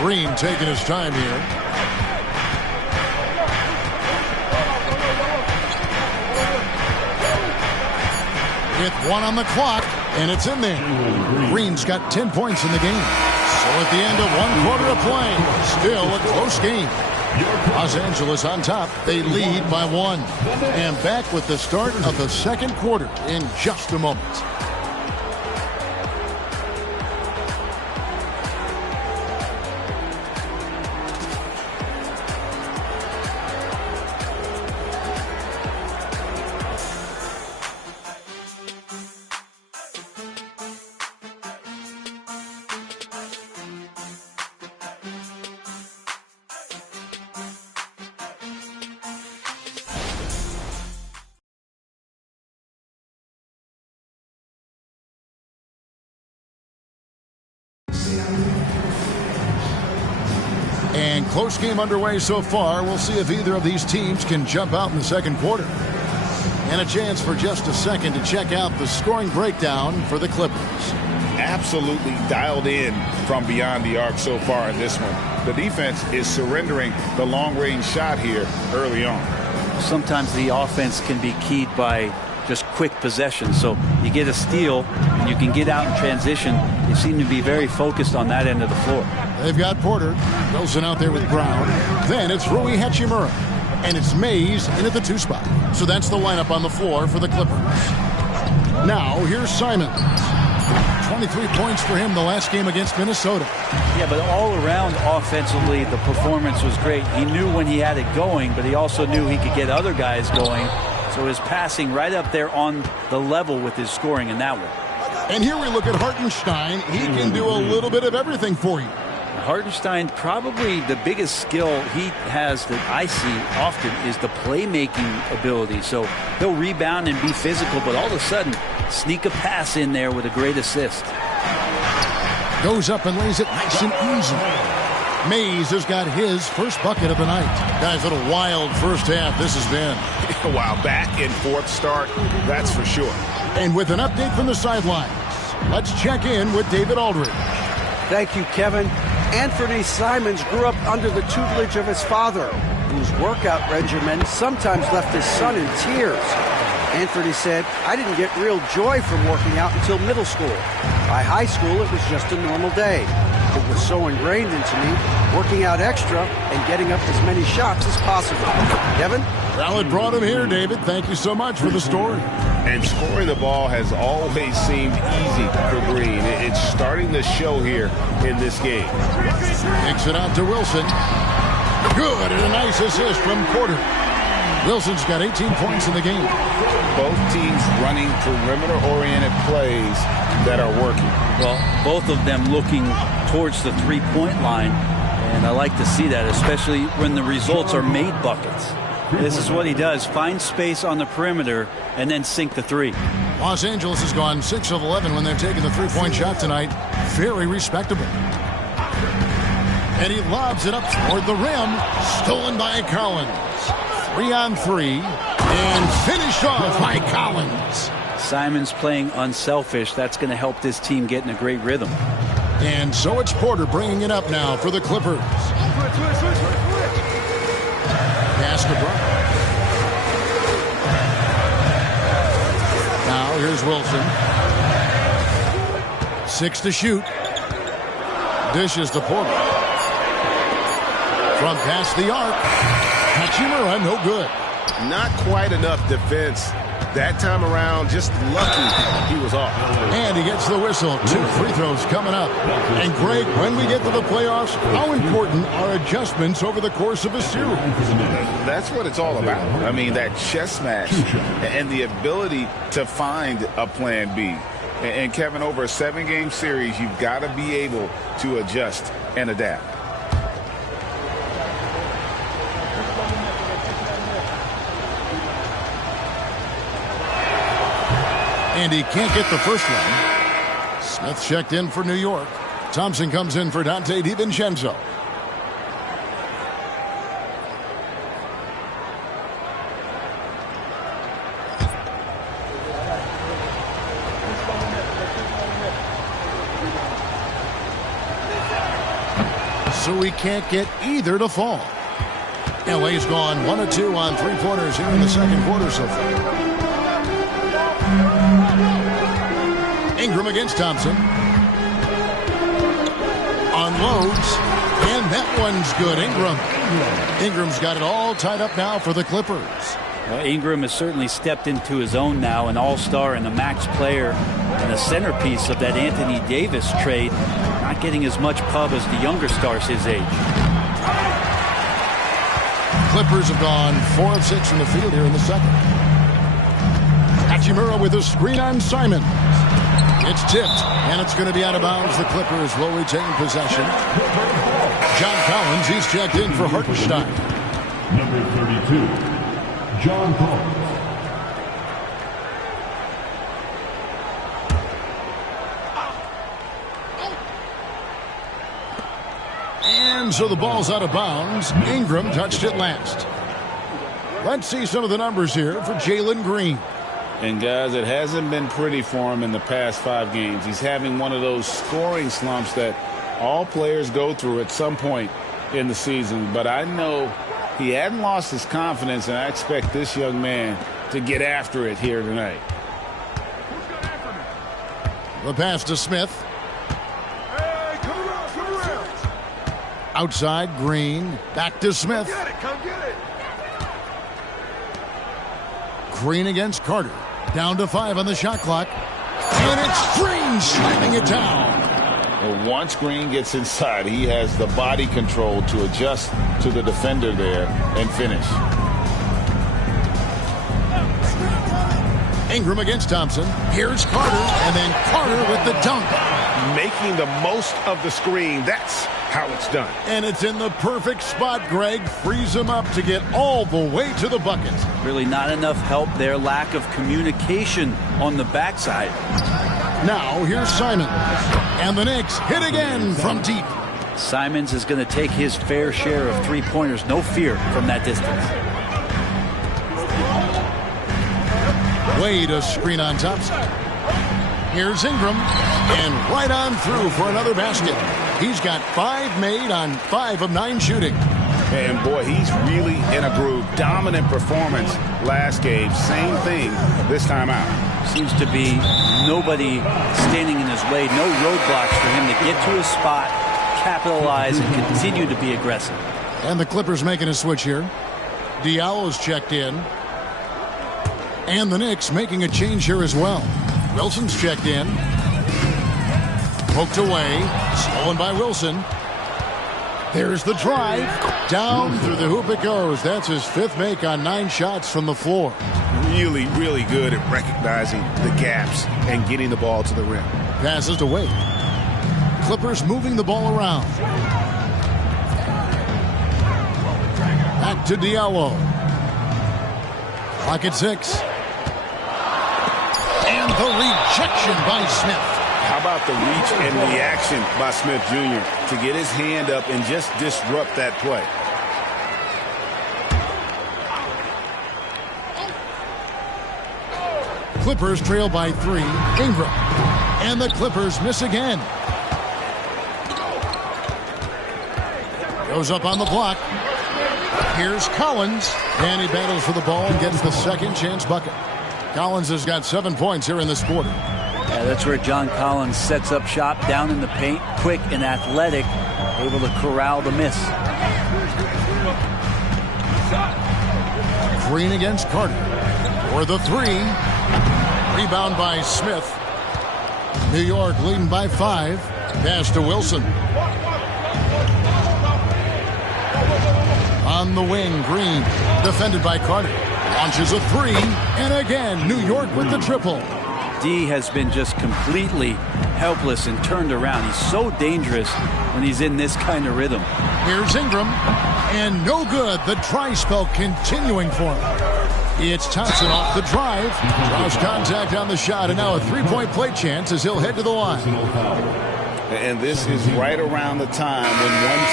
Green taking his time here. With one on the clock, and it's in there. Green's got 10 points in the game. So at the end of one quarter of play, still a close game. Los Angeles on top. They lead by 1. And back with the start of the second quarter in just a moment. And close game underway so far. We'll see if either of these teams can jump out in the second quarter. And a chance for just a second to check out the scoring breakdown for the Clippers. Absolutely dialed in from beyond the arc so far in this one. The defense is surrendering the long-range shot here early on. Sometimes the offense can be keyed by just quick possession. So you get a steal and you can get out in transition. They seem to be very focused on that end of the floor. They've got Porter. Wilson out there with Brown. Then it's Rui Hachimura. And it's Mays in at the 2 spot. So that's the lineup on the floor for the Clippers. Now here's Simons. 23 points for him the last game against Minnesota. Yeah, but all around offensively, the performance was great. He knew when he had it going, but he also knew he could get other guys going. So his passing right up there on the level with his scoring in that one. And here we look at Hartenstein. He can do a little bit of everything for you. Hartenstein, probably the biggest skill he has that I see often is the playmaking ability. So he'll rebound and be physical, but all of a sudden sneak a pass in there with a great assist. Goes up and lays it nice and easy. Mays has got his first bucket of the night. Guys, what a wild first half this has been. Wow, back and forth start, that's for sure. And with an update from the sidelines, let's check in with David Aldridge. Thank you, Kevin. Anthony Simons grew up under the tutelage of his father, whose workout regimen sometimes left his son in tears. Anthony said, "I didn't get real joy from working out until middle school. By high school, it was just a normal day. It was so ingrained into me, working out extra and getting up as many shots as possible." Kevin? Well, it brought him here, David. Thank you so much for the story. And scoring the ball has always seemed easy for Green. It's starting to show here in this game. Kicks it out to Wilson. Good, and a nice assist from Porter. Wilson's got 18 points in the game. Both teams running perimeter-oriented plays that are working. Well, both of them looking towards the three-point line, and I like to see that, especially when the results are made buckets. This is what he does, find space on the perimeter and then sink the three. Los Angeles has gone 6 of 11 when they've taken the three-point shot tonight. Very respectable. And he lobs it up toward the rim. Stolen by Collins. 3-on-3. And finished off by Collins. Simons playing unselfish. That's going to help this team get in a great rhythm. And so it's Porter bringing it up now for the Clippers. Pass to Brown. Now here's Wilson. 6 to shoot. Dishes to Porter. From past the arc. Hachimura, no good. Not quite enough defense. That time around, just lucky he was off. And he gets the whistle. 2 free throws coming up. And Greg, when we get to the playoffs, how important are adjustments over the course of a series? That's what it's all about. I mean, that chess match and the ability to find a plan B. And Kevin, over a 7-game series, you've got to be able to adjust and adapt. And he can't get the first one. Smith checked in for New York. Thompson comes in for Dante DiVincenzo. So he can't get either to fall. LA's gone 1 of 2 on three-pointers here in the second quarter so far. Ingram against Thompson. Unloads. And that one's good. Ingram's got it all tied up now for the Clippers. Well, Ingram has certainly stepped into his own now, an all-star and a max player and a centerpiece of that Anthony Davis trade, not getting as much pub as the younger stars his age. Clippers have gone 4 of 6 from the field here in the second. Hachimura with a screen on Simon. It's tipped, and it's going to be out of bounds. The Clippers will retain possession. John Collins, he's checked in for Hartenstein. Number 32, John Collins. And so the ball's out of bounds. Ingram touched it last. Let's see some of the numbers here for Jalen Green. And, guys, it hasn't been pretty for him in the past 5 games. He's having one of those scoring slumps that all players go through at some point in the season. But I know he hadn't lost his confidence, and I expect this young man to get after it here tonight. The pass to Smith. Outside, Green. Back to Smith. Come get it. Green against Carter. Down to 5 on the shot clock. And it's Green slamming it down. Well, once Green gets inside, he has the body control to adjust to the defender there and finish. Ingram against Thompson. Here's Carter, and then Carter with the dunk. Making the most of the screen. That's how it's done. And it's in the perfect spot, Greg. Frees him up to get all the way to the bucket. Really not enough help there. Lack of communication on the backside. Now here's Simons. And the Knicks hit again from deep. Simons is going to take his fair share of three-pointers. No fear from that distance. Wade a screen on Thompson. Here's Ingram. And right on through for another basket. He's got 5 made on 5 of 9 shooting. And, boy, he's really in a groove. Dominant performance last game. Same thing this time out. Seems to be nobody standing in his way. No roadblocks for him to get to his spot, capitalize, and continue to be aggressive. And the Clippers making a switch here. Diallo's checked in. And the Knicks making a change here as well. Wilson's checked in. Poked away. Stolen by Wilson. There's the drive. Down through the hoop it goes. That's his 5th make on 9 shots from the floor. Really, really good at recognizing the gaps and getting the ball to the rim. Passes to Wade. Clippers moving the ball around. Back to Diallo. Clock at 6. And the rejection by Smith. How about the reach and reaction by Smith Jr. to get his hand up and just disrupt that play? Clippers trail by 3. Ingram. And the Clippers miss again. Goes up on the block. Here's Collins. And he battles for the ball and gets the second chance bucket. Collins has got 7 points here in this quarter. Yeah, that's where John Collins sets up shop down in the paint, quick and athletic, able to corral the miss. Green against Carter. For the 3. Rebound by Smith. New York leading by 5. Pass to Wilson. On the wing, Green. Defended by Carter. Launches a 3. And again, New York with the triple. D has been just completely helpless and turned around. He's so dangerous when he's in this kind of rhythm. Here's Ingram. And no good. The dry spell continuing for him. It's Thompson off the drive. Draws contact on the shot. And now a 3-point play chance as he'll head to the line. And this is right around the time when one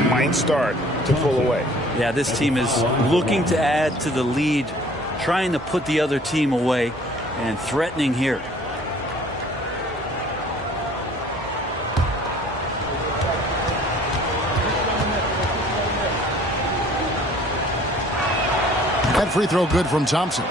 team might start to pull away. Yeah, this team is looking to add to the lead, trying to put the other team away, and threatening here. That free throw good from Thompson.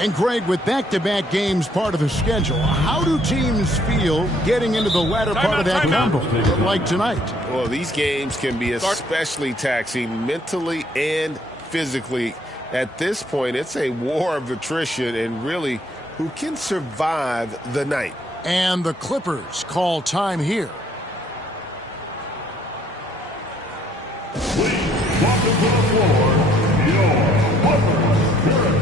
And Greg, with back-to-back games part of the schedule, how do teams feel getting into the latter part of that combo, like tonight? Well, these games can be especially taxing mentally and physically. At this point, it's a war of attrition and really who can survive the night. And the Clippers call time here. Please welcome to the floor, your Clippers Spirit.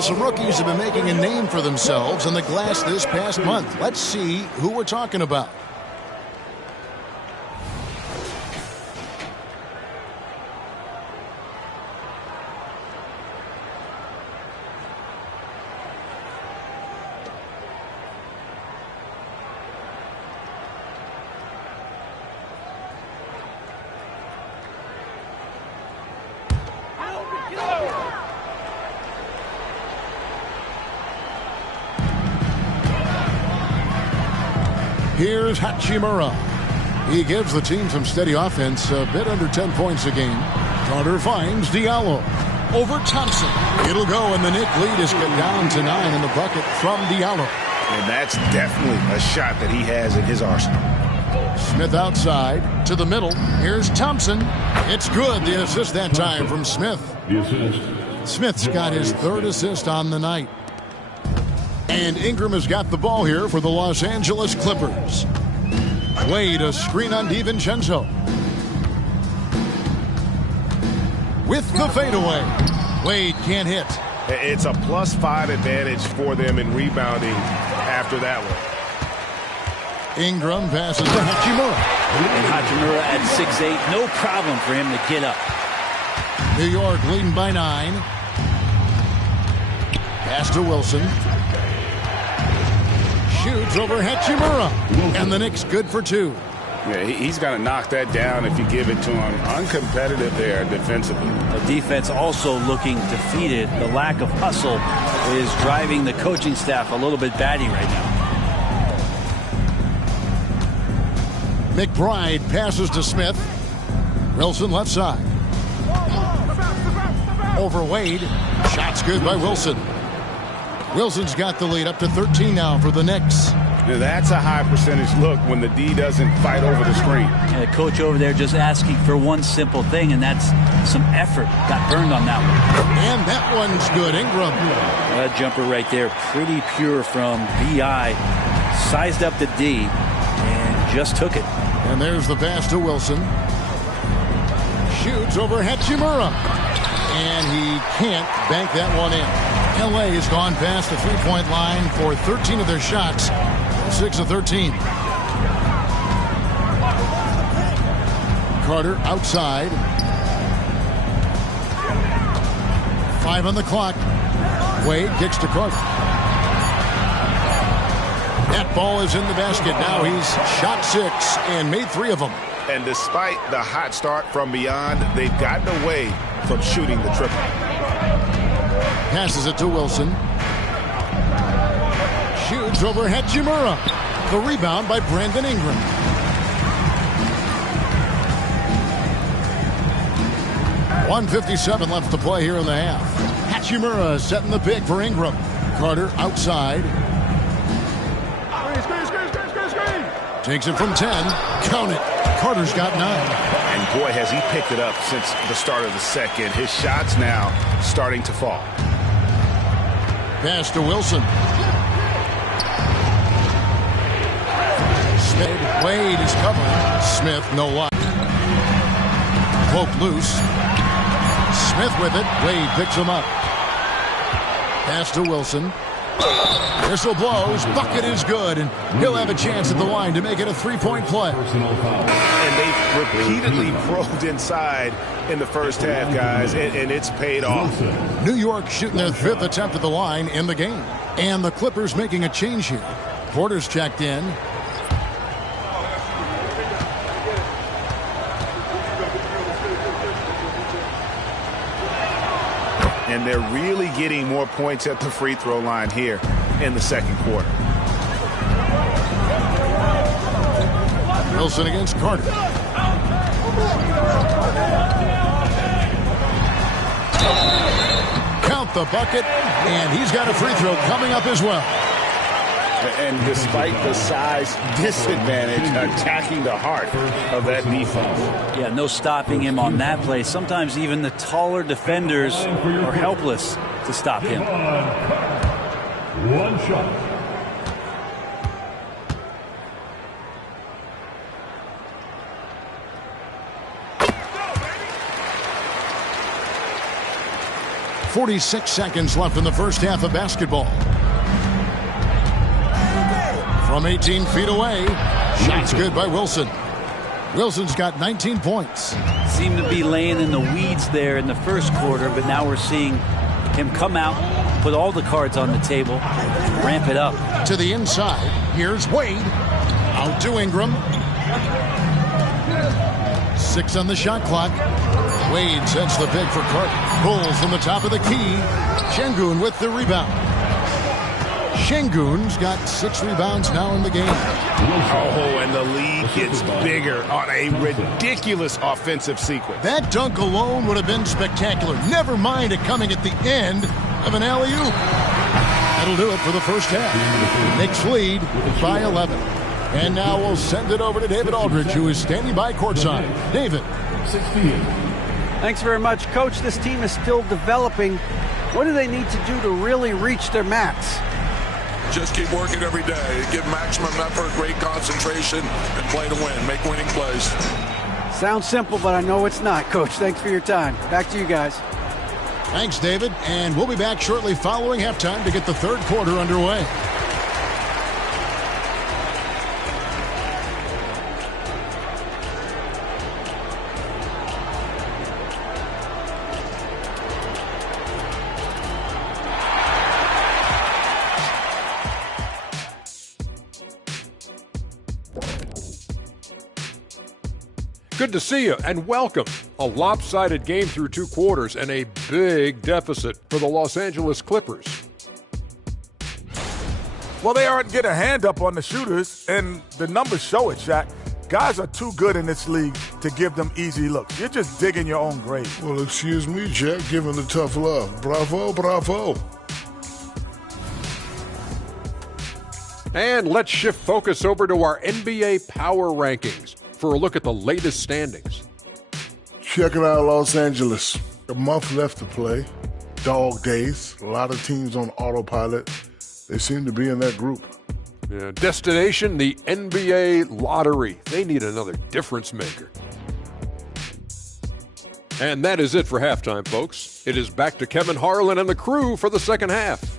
Well, some rookies have been making a name for themselves in the glass this past month. Let's see who we're talking about. Here's Hachimura. He gives the team some steady offense, a bit under 10 points a game. Carter finds Diallo. Over Thompson. It'll go, and the Knick lead is cut down to 9 in the bucket from Diallo. And that's definitely a shot that he has in his arsenal. Smith outside to the middle. Here's Thompson. It's good. The assist that time from Smith. Smith's got his third assist on the night. And Ingram has got the ball here for the Los Angeles Clippers. Wade, a screen on DiVincenzo. With the fadeaway. Wade can't hit. It's a +5 advantage for them in rebounding after that one. Ingram passes to Hachimura. And Hachimura at 6'8", no problem for him to get up. New York leading by 9. Pass to Wilson. Shoots over Hachimura. And the Knicks good for 2. Yeah, he's going to knock that down if you give it to him. Uncompetitive there defensively. The defense also looking defeated. The lack of hustle is driving the coaching staff a little bit batty right now. McBride passes to Smith. Wilson left side. Over Wade. Shots good by Wilson. Wilson's got the lead up to 13 now for the Knicks. Now that's a high percentage look when the D doesn't fight over the screen. Yeah, the coach over there just asking for one simple thing, and that's some effort. Got burned on that one. And that one's good. Ingram. That jumper right there, pretty pure from B.I. Sized up the D and just took it. And there's the pass to Wilson. Shoots over Hachimura. And he can't bank that one in. L.A. has gone past the three-point line for 13 of their shots. 6 of 13. Carter outside. 5 on the clock. Wade kicks to Carter. That ball is in the basket. Now he's shot 6 and made 3 of them. And despite the hot start from beyond, they've gotten away from shooting the triple. Passes it to Wilson. Shoots over Hachimura. The rebound by Brandon Ingram. .157 left to play here in the half. Hachimura setting the pick for Ingram. Carter outside. Screen. Takes it from 10. Count it. Carter's got 9. And boy, has he picked it up since the start of the second. His shots now starting to fall. Pass to Wilson. Smith. Wade is covering. Smith, no luck. Poked loose. Smith with it. Wade picks him up. Pass to Wilson. Whistle blows. Bucket is good. And he'll have a chance at the line to make it a 3-point play. And they've repeatedly probed inside in the first half, guys, and it's paid off. New York shooting their 5th attempt at the line in the game. And the Clippers making a change here. Porter's checked in. And they're really getting more points at the free throw line here in the second quarter. Wilson against Carter. Count the bucket, and he's got a free throw coming up as well. And despite the size disadvantage, attacking the heart of that defense. Yeah, no stopping him on that play. Sometimes even the taller defenders are helpless to stop him. One shot. 46 seconds left in the first half of basketball. From 18 feet away, shot's good by Wilson. Wilson's got 19 points. Seemed to be laying in the weeds there in the first quarter, but now we're seeing him come out, put all the cards on the table, and ramp it up. To the inside, here's Wade. Out to Ingram. 6 on the shot clock. Wade sets the pick for Carter. Pulls from the top of the key. Şengün with the rebound. Şengün's got 6 rebounds now in the game. Oh, and the lead gets bigger on a ridiculous offensive sequence. That dunk alone would have been spectacular. Never mind it coming at the end of an alley-oop. That'll do it for the first half. Knicks lead by 11. And now we'll send it over to David Aldridge, who is standing by courtside. David. Thanks very much, Coach. This team is still developing. What do they need to do to really reach their max? Just keep working every day. Give maximum effort, great concentration, and play to win. Make winning plays. Sounds simple, but I know it's not, Coach. Thanks for your time. Back to you guys. Thanks, David. And we'll be back shortly following halftime to get the third quarter underway. Good to see you and welcome. A lopsided game through 2 quarters and a big deficit for the Los Angeles Clippers. Well, they aren't getting a hand up on the shooters, and the numbers show it, Shaq. Guys are too good in this league to give them easy looks. You're just digging your own grave. Well, excuse me, Jack, giving the tough love. Bravo, bravo. And let's shift focus over to our NBA power rankings for a look at the latest standings. Check it out, Los Angeles. A month left to play. Dog days. A lot of teams on autopilot. They seem to be in that group. Yeah, destination, the NBA lottery. They need another difference maker. And that is it for halftime, folks. It is back to Kevin Harlan and the crew for the second half.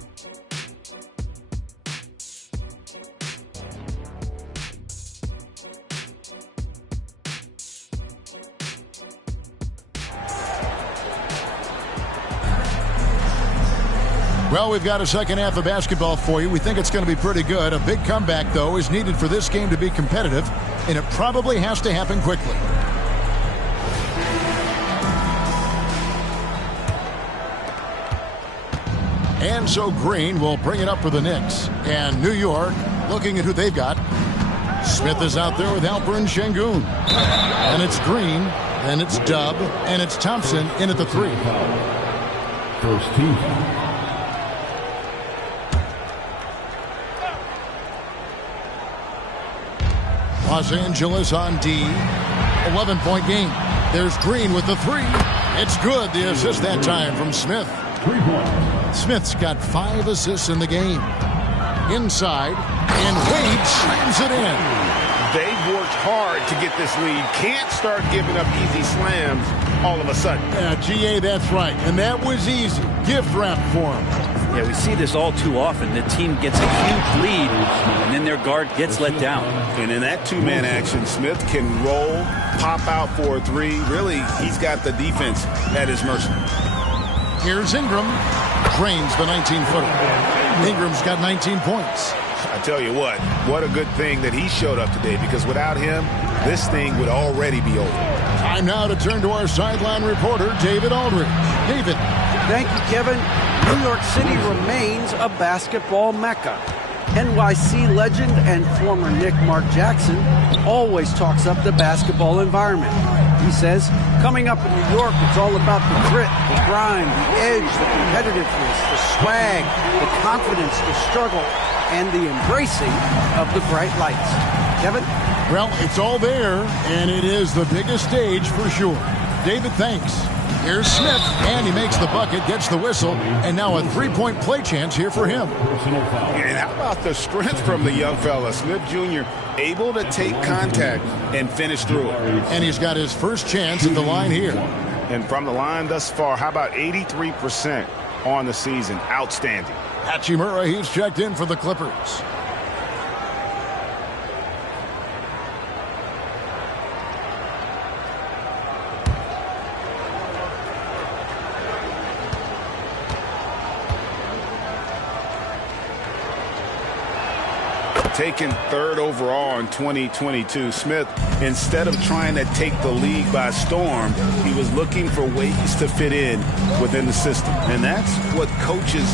Well, we've got a second half of basketball for you. We think it's going to be pretty good. A big comeback, though, is needed for this game to be competitive, and it probably has to happen quickly. And so Green will bring it up for the Knicks. And New York, looking at who they've got. Smith is out there with Alperen Şengün. And it's Green, then it's Dub, and it's Thompson in at the 3. First team. Los Angeles on D. 11-point game. There's Green with the 3. It's good. The assist that time from Smith. 3 points. Smith's got 5 assists in the game. Inside, and Wade slams it in. They've worked hard to get this lead. Can't start giving up easy slams all of a sudden. Yeah, GA, that's right. And that was easy. Gift wrap for him. Yeah, we see this all too often. The team gets a huge lead, and then their guard gets let down. And in that two-man action, Smith can roll, pop out for a 3. Really, he's got the defense at his mercy. Here's Ingram. Drains the 19-footer. Ingram's got 19 points. I tell you what a good thing that he showed up today, because without him, this thing would already be over. Time now to turn to our sideline reporter, David Aldridge. David. Thank you, Kevin. New York City remains a basketball mecca. NYC legend and former Knick Mark Jackson always talks up the basketball environment. He says, coming up in New York, it's all about the grit, the grind, the edge, the competitiveness, the swag, the confidence, the struggle, and the embracing of the bright lights. Kevin? Well, it's all there, and it is the biggest stage for sure. David, thanks. Here's Smith, and he makes the bucket, gets the whistle, and now a 3-point play chance here for him. And how about the strength from the young fella? Smith Jr. able to take contact and finish through it. And he's got his first chance at the line here. And from the line thus far, how about 83%? on the season. Outstanding. Hachimura, he's checked in for the Clippers. Taken third overall in 2022, Smith, instead of trying to take the league by storm, he was looking for ways to fit in within the system. And that's what coaches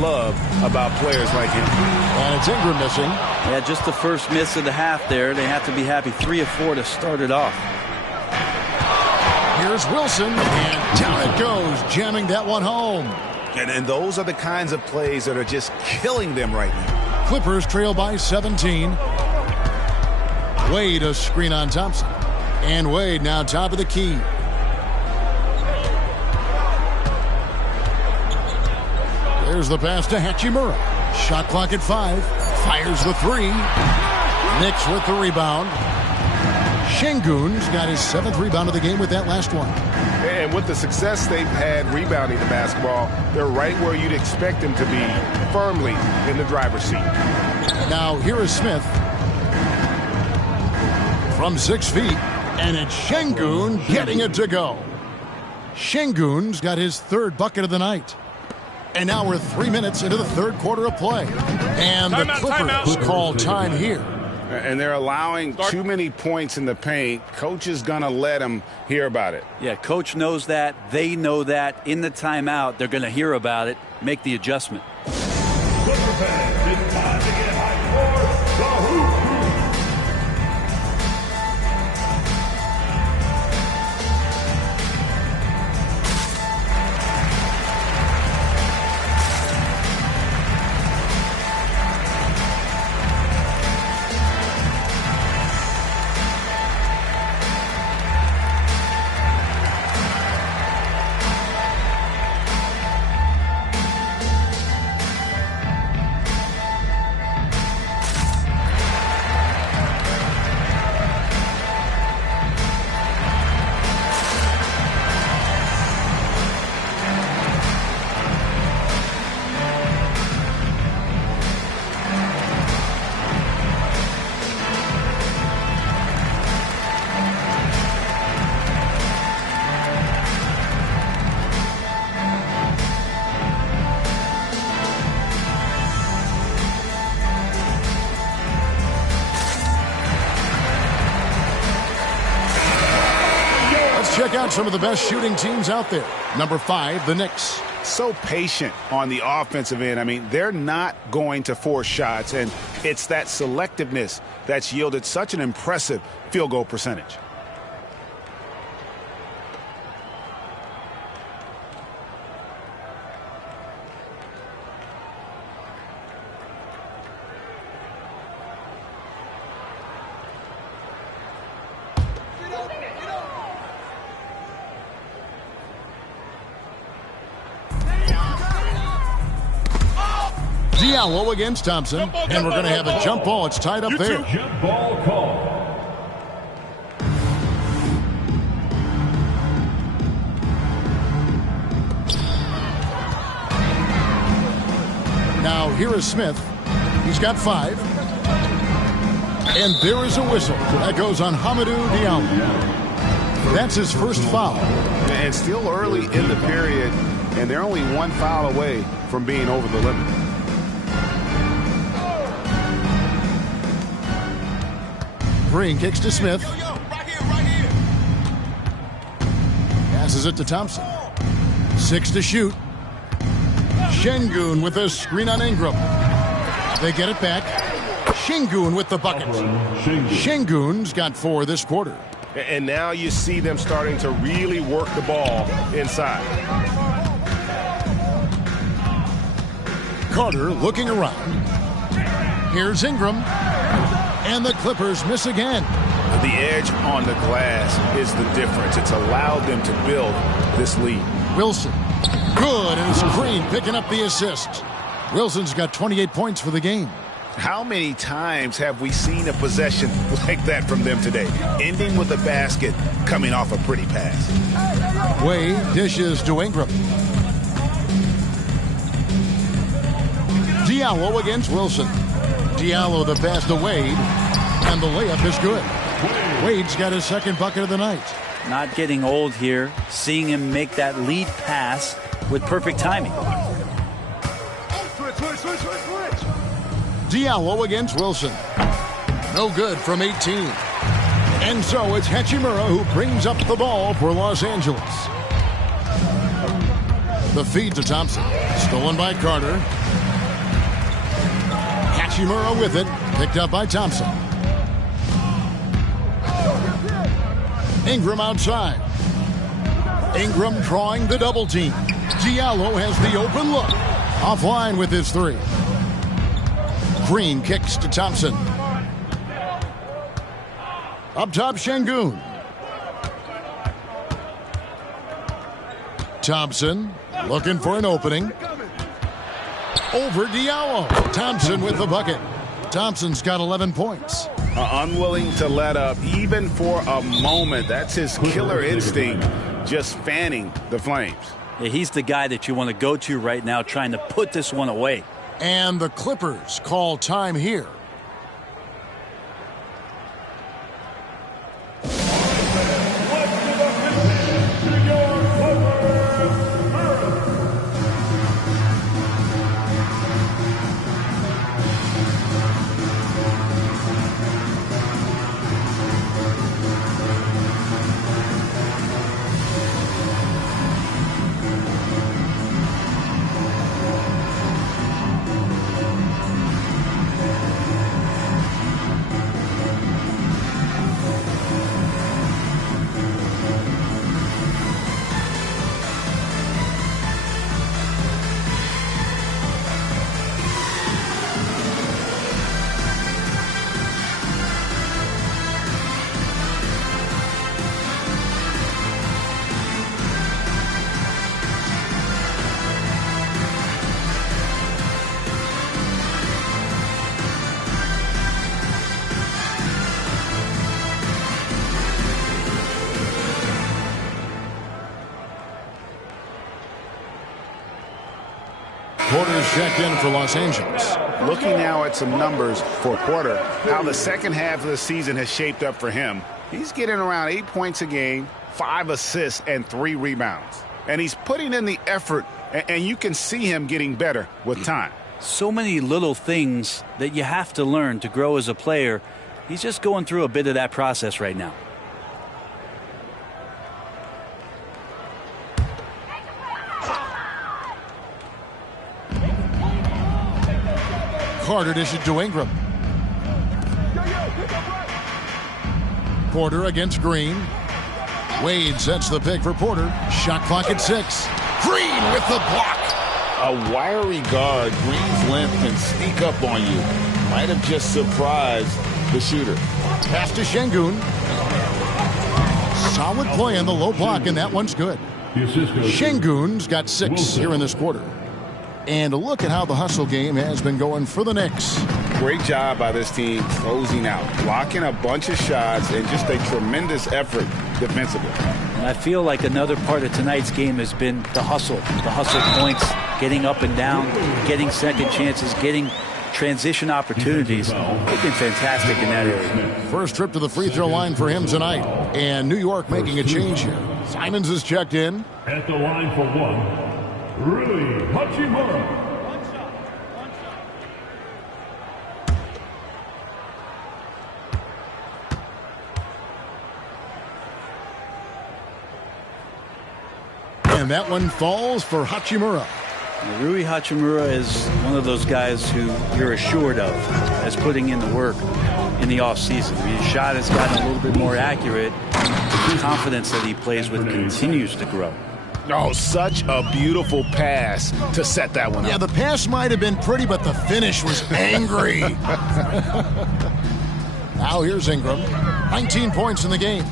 love about players like him. And it's Ingram missing. Yeah, just the first miss of the half there. They have to be happy. 3 of 4 to start it off. Here's Wilson, and down it goes, jamming that one home. And those are the kinds of plays that are just killing them right now. Clippers trail by 17. Wade a screen on Thompson. And Wade now top of the key. There's the pass to Hachimura. Shot clock at 5. Fires the 3. Knicks with the rebound. Şengün's got his 7th rebound of the game with that last one. And with the success they've had rebounding the basketball, they're right where you'd expect them to be, firmly in the driver's seat. Now here is Smith from 6 feet, and it's Şengün getting it to go. Şengün's got his 3rd bucket of the night. And now we're 3 minutes into the 3rd quarter of play. And the Clippers call time here. And they're allowing too many points in the paint. Coach is going to let them hear about it. Yeah, coach knows that. They know that. In the timeout, they're going to hear about it, make the adjustment. Clipper fans, it's time to get hyped for the Hoop. Check out some of the best shooting teams out there. Number 5, the Knicks. So patient on the offensive end. I mean, they're not going to force shots, and it's that selectiveness that's yielded such an impressive field goal percentage. Diallo against Thompson, and we're going to have a jump ball. It's tied up there. Jump ball call. Now here is Smith. He's got 5. And there is a whistle. That goes on Hamidou Diallo. That's his first foul. And still early in the period, and they're only 1 foul away from being over the limit. Green kicks to Smith. Passes it to Thompson. 6 to shoot. Şengün with a screen on Ingram. They get it back. Şengün with the bucket. Şengün's got 4 this quarter. And now you see them starting to really work the ball inside. Carter looking around. Here's Ingram. And the Clippers miss again. The edge on the glass is the difference. It's allowed them to build this lead. Wilson. Good, and Green picking up the assist. Wilson's got 28 points for the game. How many times have we seen a possession like that from them today? Ending with a basket, coming off a pretty pass. Wade dishes to Ingram. Diallo against Wilson. Diallo the pass to Wade, and the layup is good. Wade's got his second bucket of the night. Not getting old here, seeing him make that lead pass with perfect timing. Diallo against Wilson. No good from 18. And so it's Hachimura who brings up the ball for Los Angeles. The feed to Thompson. Stolen by Carter. Hachimura with it. Picked up by Thompson. Ingram outside. Ingram drawing the double team. Diallo has the open look. Offline with his three. Green kicks to Thompson. Up top, Şengün. Thompson looking for an opening. Over Diallo. Thompson with the bucket. Thompson's got 11 points. Unwilling to let up even for a moment. That's his killer instinct, just fanning the flames. Yeah, he's the guy that you want to go to right now, trying to put this one away. And the Clippers call time here. Porter's checked in for Los Angeles. Looking now at some numbers for Porter, how the second half of the season has shaped up for him. He's getting around 8 points a game, 5 assists, and 3 rebounds. And he's putting in the effort, and you can see him getting better with time. So many little things that you have to learn to grow as a player. He's just going through a bit of that process right now. Carter dishes to Ingram. Porter against Green. Wade sets the pick for Porter. Shot clock at 6. Green with the block. A wiry guard, Green's length can sneak up on you. Might have just surprised the shooter. Pass to Şengün. Solid play on the low block, and that one's good. Şengün's got 6 here in this quarter. And look at how the hustle game has been going for the Knicks. Great job by this team closing out, blocking a bunch of shots, and just a tremendous effort defensively. And I feel like another part of tonight's game has been the hustle points, getting up and down, getting second chances, getting transition opportunities. They've been fantastic in that area. First trip to the free throw line for him tonight. And New York making a change here. Simons is checked in. At the line for one, Rui Hachimura. And that one falls for Hachimura. Rui Hachimura is one of those guys who you're assured of as putting in the work in the offseason. His shot has gotten a little bit more accurate. The confidence that he plays with continues to grow. Oh, such a beautiful pass to set that one up. Yeah, the pass might have been pretty, but the finish was angry. Now here's Ingram. 19 points in the game.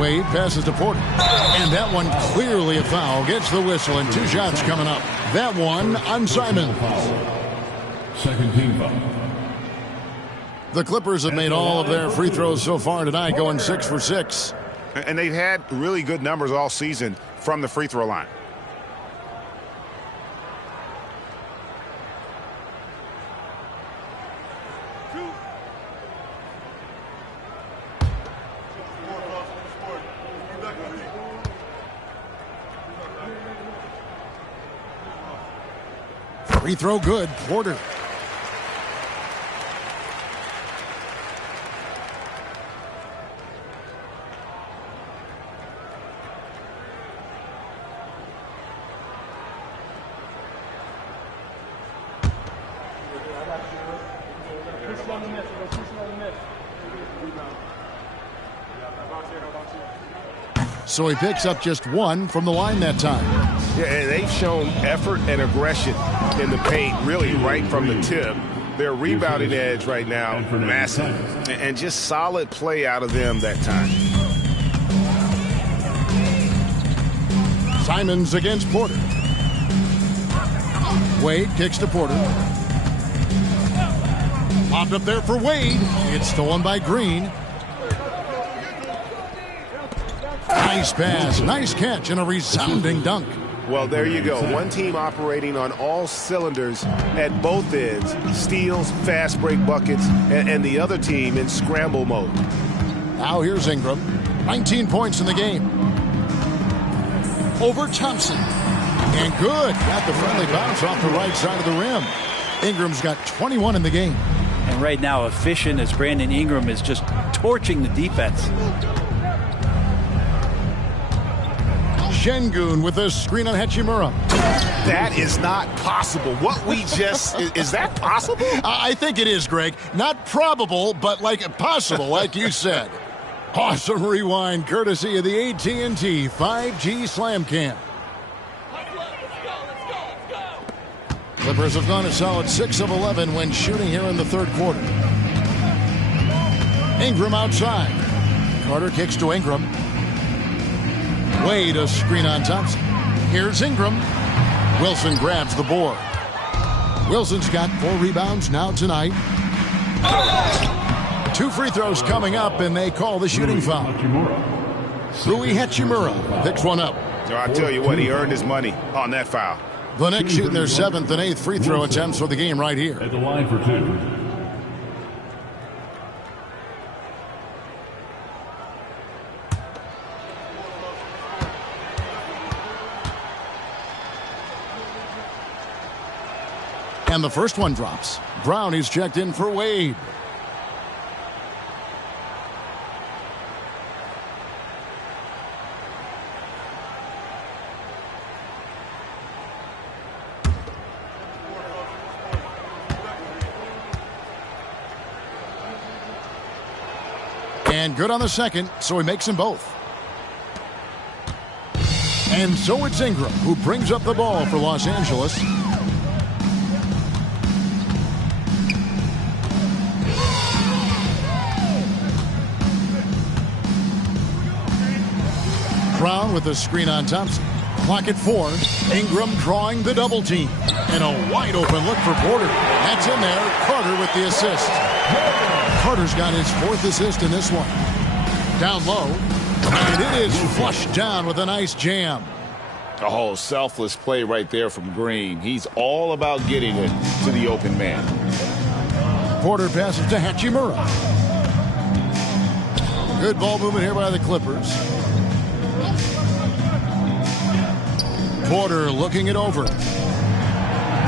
Wade passes to Porter. And that one clearly a foul. Gets the whistle, and 2 shots coming up. That one on Simons. Second team foul. The Clippers have made all of their free throws so far tonight, going 6 for 6. And they've had really good numbers all season from the free throw line. Free throw good. Porter. So he picks up just one from the line that time. Yeah, and they've shown effort and aggression in the paint, really right from the tip. Their rebounding edge right now, massive. And just solid play out of them that time. Simons against Porter. Wade kicks to Porter. Popped up there for Wade. It's stolen by Green. Nice pass, nice catch, and a resounding dunk. Well, there you go. One team operating on all cylinders at both ends. Steals, fast break buckets, and the other team in scramble mode. Now here's Ingram. 19 points in the game. Over Thompson. And good. Got the friendly bounce off the right side of the rim. Ingram's got 21 in the game. And right now, efficient as Brandon Ingram is just torching the defense. Şengün with a screen on Hachimura. That is not possible. What we just... is that possible? I think it is, Greg. Not probable, but like possible, like you said. Awesome rewind, courtesy of the AT&T 5G Slam Cam. Clippers have gone a solid 6 of 11 when shooting here in the third quarter. Ingram outside. Carter kicks to Ingram. Wade a screen on Thompson. Here's Ingram. Wilson grabs the board. Wilson's got 4 rebounds now tonight. 2 free throws coming up, and they call the shooting foul. Rui Hachimura picks one up. I tell you what, he earned his money on that foul. The Knicks shooting their 7th and 8th free throw attempts for the game right here. At the line for 2. And the first one drops. Brown is checked in for Wade. And good on the second, so he makes them both. And so it's Ingram who brings up the ball for Los Angeles. Brown with a screen on Thompson. Clock at 4. Ingram drawing the double team. And a wide open look for Porter. That's in there. Carter with the assist. Carter's got his 4th assist in this one. Down low. And it is flushed down with a nice jam. Oh, selfless play right there from Green. He's all about getting it to the open man. Porter passes to Hachimura. Good ball movement here by the Clippers. Porter looking it over.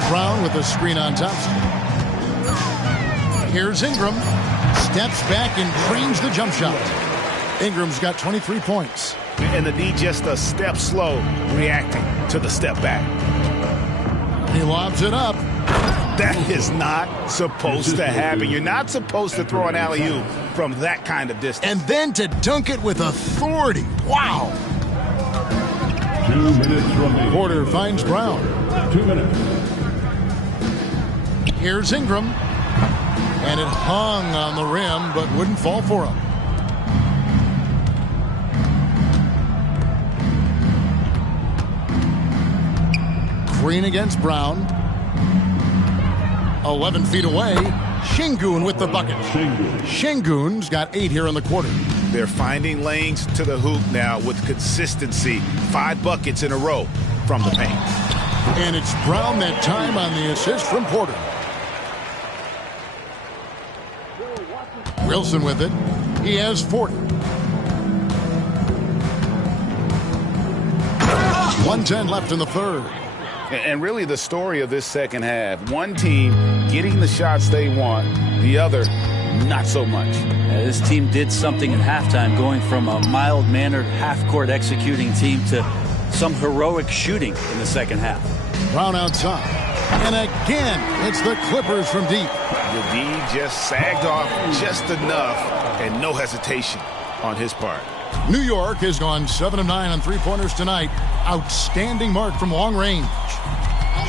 Brown with a screen on Thompson. Here's Ingram. Steps back and creams the jump shot. Ingram's got 23 points. And the D just a step slow, reacting to the step back. He lobs it up. That is not supposed to happen. You're not supposed to throw an alley-oop from that kind of distance. And then to dunk it with authority. Wow. 2 minutes remaining. Porter finds Brown. 2 minutes. Here's Ingram. And it hung on the rim, but wouldn't fall for him. Green against Brown. 11 feet away. Şengün with the bucket. Şengün's got 8 here in the quarter. They're finding lanes to the hoop now with consistency. 5 buckets in a row from the paint. And it's Brown that time on the assist from Porter. Wilson with it. He has 40. 1:10 left in the third. And really the story of this second half, one team getting the shots they want, the other not so much. This team did something at halftime, going from a mild-mannered half-court executing team to some heroic shooting in the second half. Brown outside. And again, it's the Clippers from deep. The D just sagged off just enough, and no hesitation on his part. New York has gone 7 of 9 on three-pointers tonight. Outstanding mark from long range.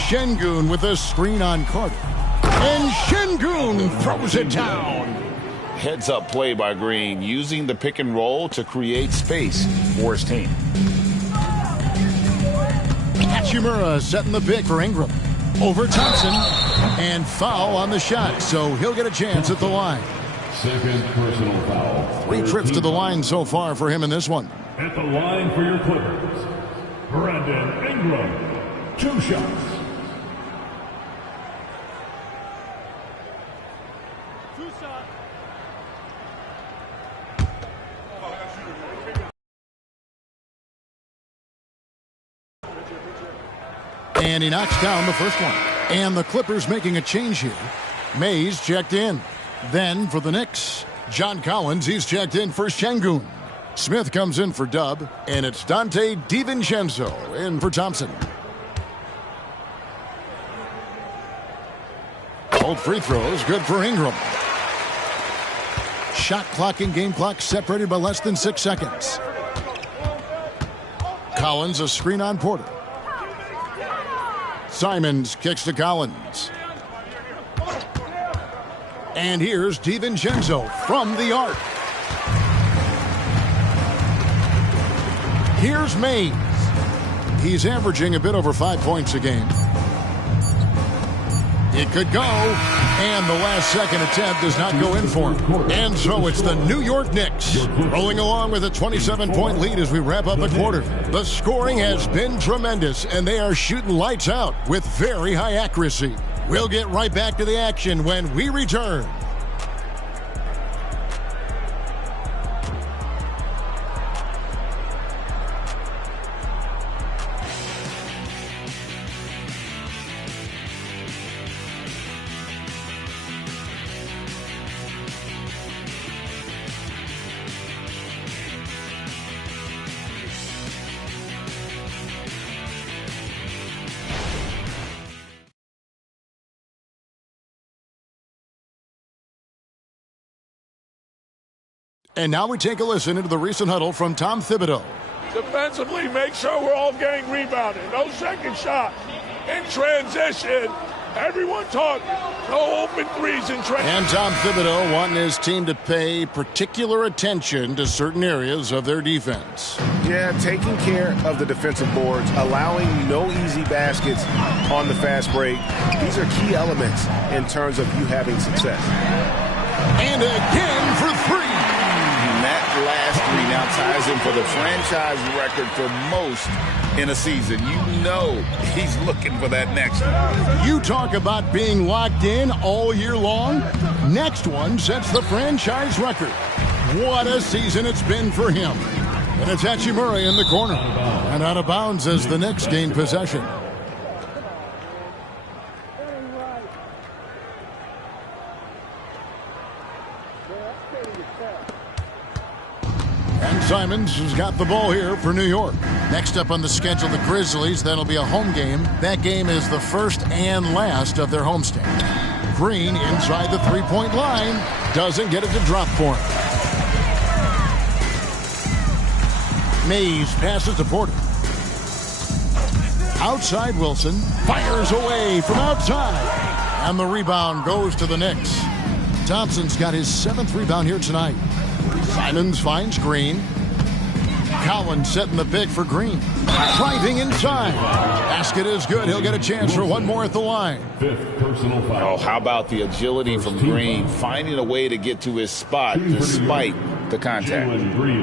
Şengün with a screen on Carter. And Şengün throws it down. Heads-up play by Green, using the pick and roll to create space for his team. Hachimura setting the pick for Ingram. Over Thompson. And foul on the shot, so he'll get a chance at the line. Second personal foul. 3 trips to the line so far for him in this one. At the line for your Clippers, Brandon Ingram. 2 shots. And he knocks down the first one. And the Clippers making a change here. Mays checked in. Then for the Knicks, John Collins, he's checked in for Şengün. Smith comes in for Dub, and it's Dante DiVincenzo in for Thompson. Both free throws, good for Ingram. Shot clock and game clock separated by less than 6 seconds. Collins, a screen on Porter. Simons kicks to Collins. And here's DiVincenzo from the arc. Here's Mays. He's averaging a bit over 5 points a game. It could go, and the last second attempt does not go in for him. And so it's the New York Knicks rolling along with a 27-point lead as we wrap up the quarter. The scoring has been tremendous, and they are shooting lights out with very high accuracy. We'll get right back to the action when we return. And now we take a listen into the recent huddle from Tom Thibodeau. Defensively, make sure we're all getting rebounded. No second shot. In transition, everyone talking. No open threes in transition. And Tom Thibodeau wanting his team to pay particular attention to certain areas of their defense. Yeah, taking care of the defensive boards, allowing no easy baskets on the fast break. These are key elements in terms of you having success. And again for 3. That last 3 now ties him for the franchise record for most in a season. You know he's looking for that next one. You talk about being locked in all year long. Next one sets the franchise record. What a season it's been for him. And it's Hachimura in the corner. And out of bounds as the Knicks gain possession. Simons has got the ball here for New York. Next up on the schedule, the Grizzlies. That'll be a home game. That game is the first and last of their homestand. Green inside the three-point line. Doesn't get it to drop for him. Mays passes to Porter. Outside Wilson. Fires away from outside. And the rebound goes to the Knicks. Thompson's got his 7th rebound here tonight. Simons finds Green. Collins setting the pick for Green. Driving inside. Basket is good. He'll get a chance for one more at the line. 5th personal foul. Oh, how about the agility from Green, finding a way to get to his spot despite the contact.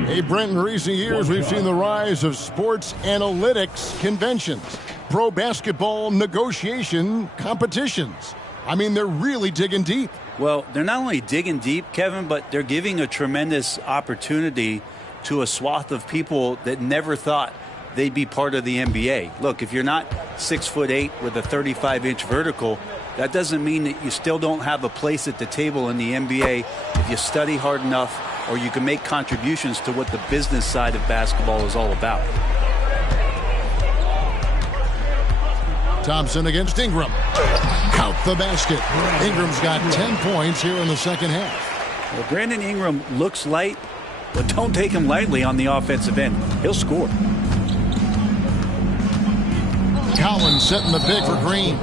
Hey, Brent, in recent years, we've seen the rise of sports analytics conventions, pro basketball negotiation competitions. I mean, they're really digging deep. Well, they're not only digging deep, Kevin, but they're giving a tremendous opportunity to a swath of people that never thought they'd be part of the NBA. Look, if you're not 6'8" with a 35-inch vertical, that doesn't mean that you still don't have a place at the table in the NBA if you study hard enough, or you can make contributions to what the business side of basketball is all about. Thompson against Ingram. Count the basket. Ingram's got 10 points here in the second half. Well, Brandon Ingram looks light, but don't take him lightly on the offensive end. He'll score. Collins setting the pick for Green.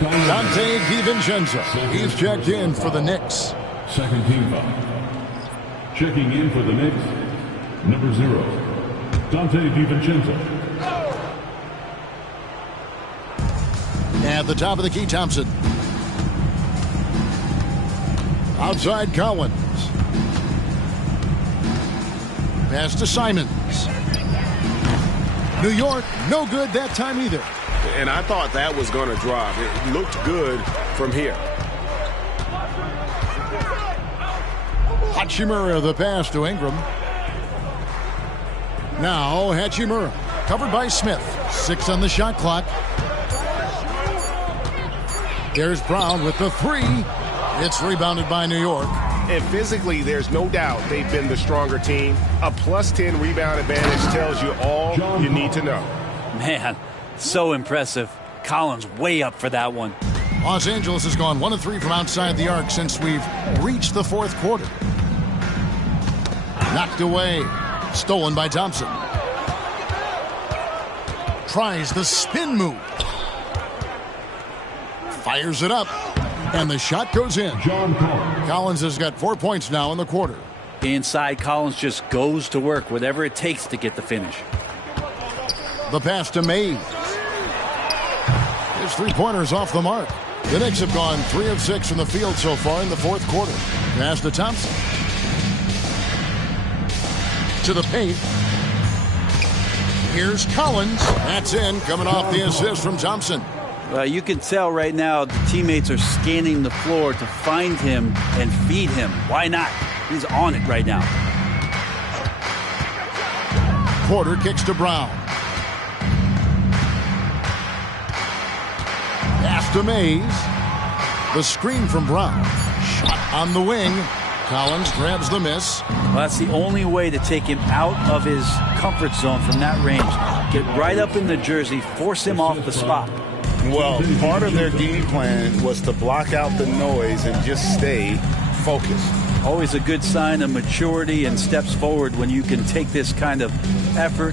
Dante DiVincenzo. He's checked in for the Knicks. Second team foul. Checking in for the Knicks, number 0, Dante DiVincenzo. At the top of the key, Thompson. Outside Collins. Pass to Simons. New York, no good that time either. And I thought that was going to drop. It looked good from here. Hachimura the pass to Ingram. Now Hachimura covered by Smith. 6 on the shot clock. There's Brown with the 3. It's rebounded by New York. And physically, there's no doubt they've been the stronger team. A +10 rebound advantage tells you all you need to know. Man, so impressive. Collins way up for that one. Los Angeles has gone 1 of 3 from outside the arc since we've reached the fourth quarter. Knocked away. Stolen by Thompson. Tries the spin move. Fires it up. And the shot goes in. Collins has got 4 points now in the quarter. Inside, Collins just goes to work, whatever it takes to get the finish. The pass to Mays. His 3-pointers off the mark. The Knicks have gone 3 of 6 from the field so far in the fourth quarter. Pass to Thompson. To the paint. Here's Collins. That's in, coming off the assist from Thompson. You can tell right now the teammates are scanning the floor to find him and feed him. Why not? He's on it right now. Porter kicks to Brown. Pass to Mays. The screen from Brown. Shot on the wing. Collins grabs the miss. Well, that's the only way to take him out of his comfort zone from that range. Get right up in the jersey, force him off the spot. Well, part of their game plan was to block out the noise and just stay focused. Always a good sign of maturity and steps forward when you can take this kind of effort,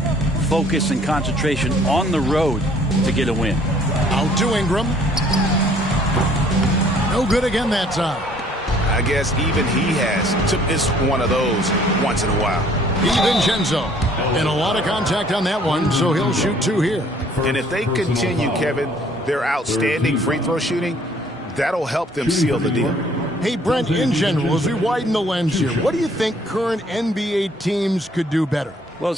focus, and concentration on the road to get a win. Out to Ingram. No good again that time. I guess even he has to miss one of those once in a while. DiVincenzo. And a lot of contact on that one, so he'll shoot 2 here. And if they continue, Kevin, their outstanding free throw shooting, that'll help them seal the deal. Hey, Brent, in general, as we widen the lens here, what do you think current NBA teams could do better?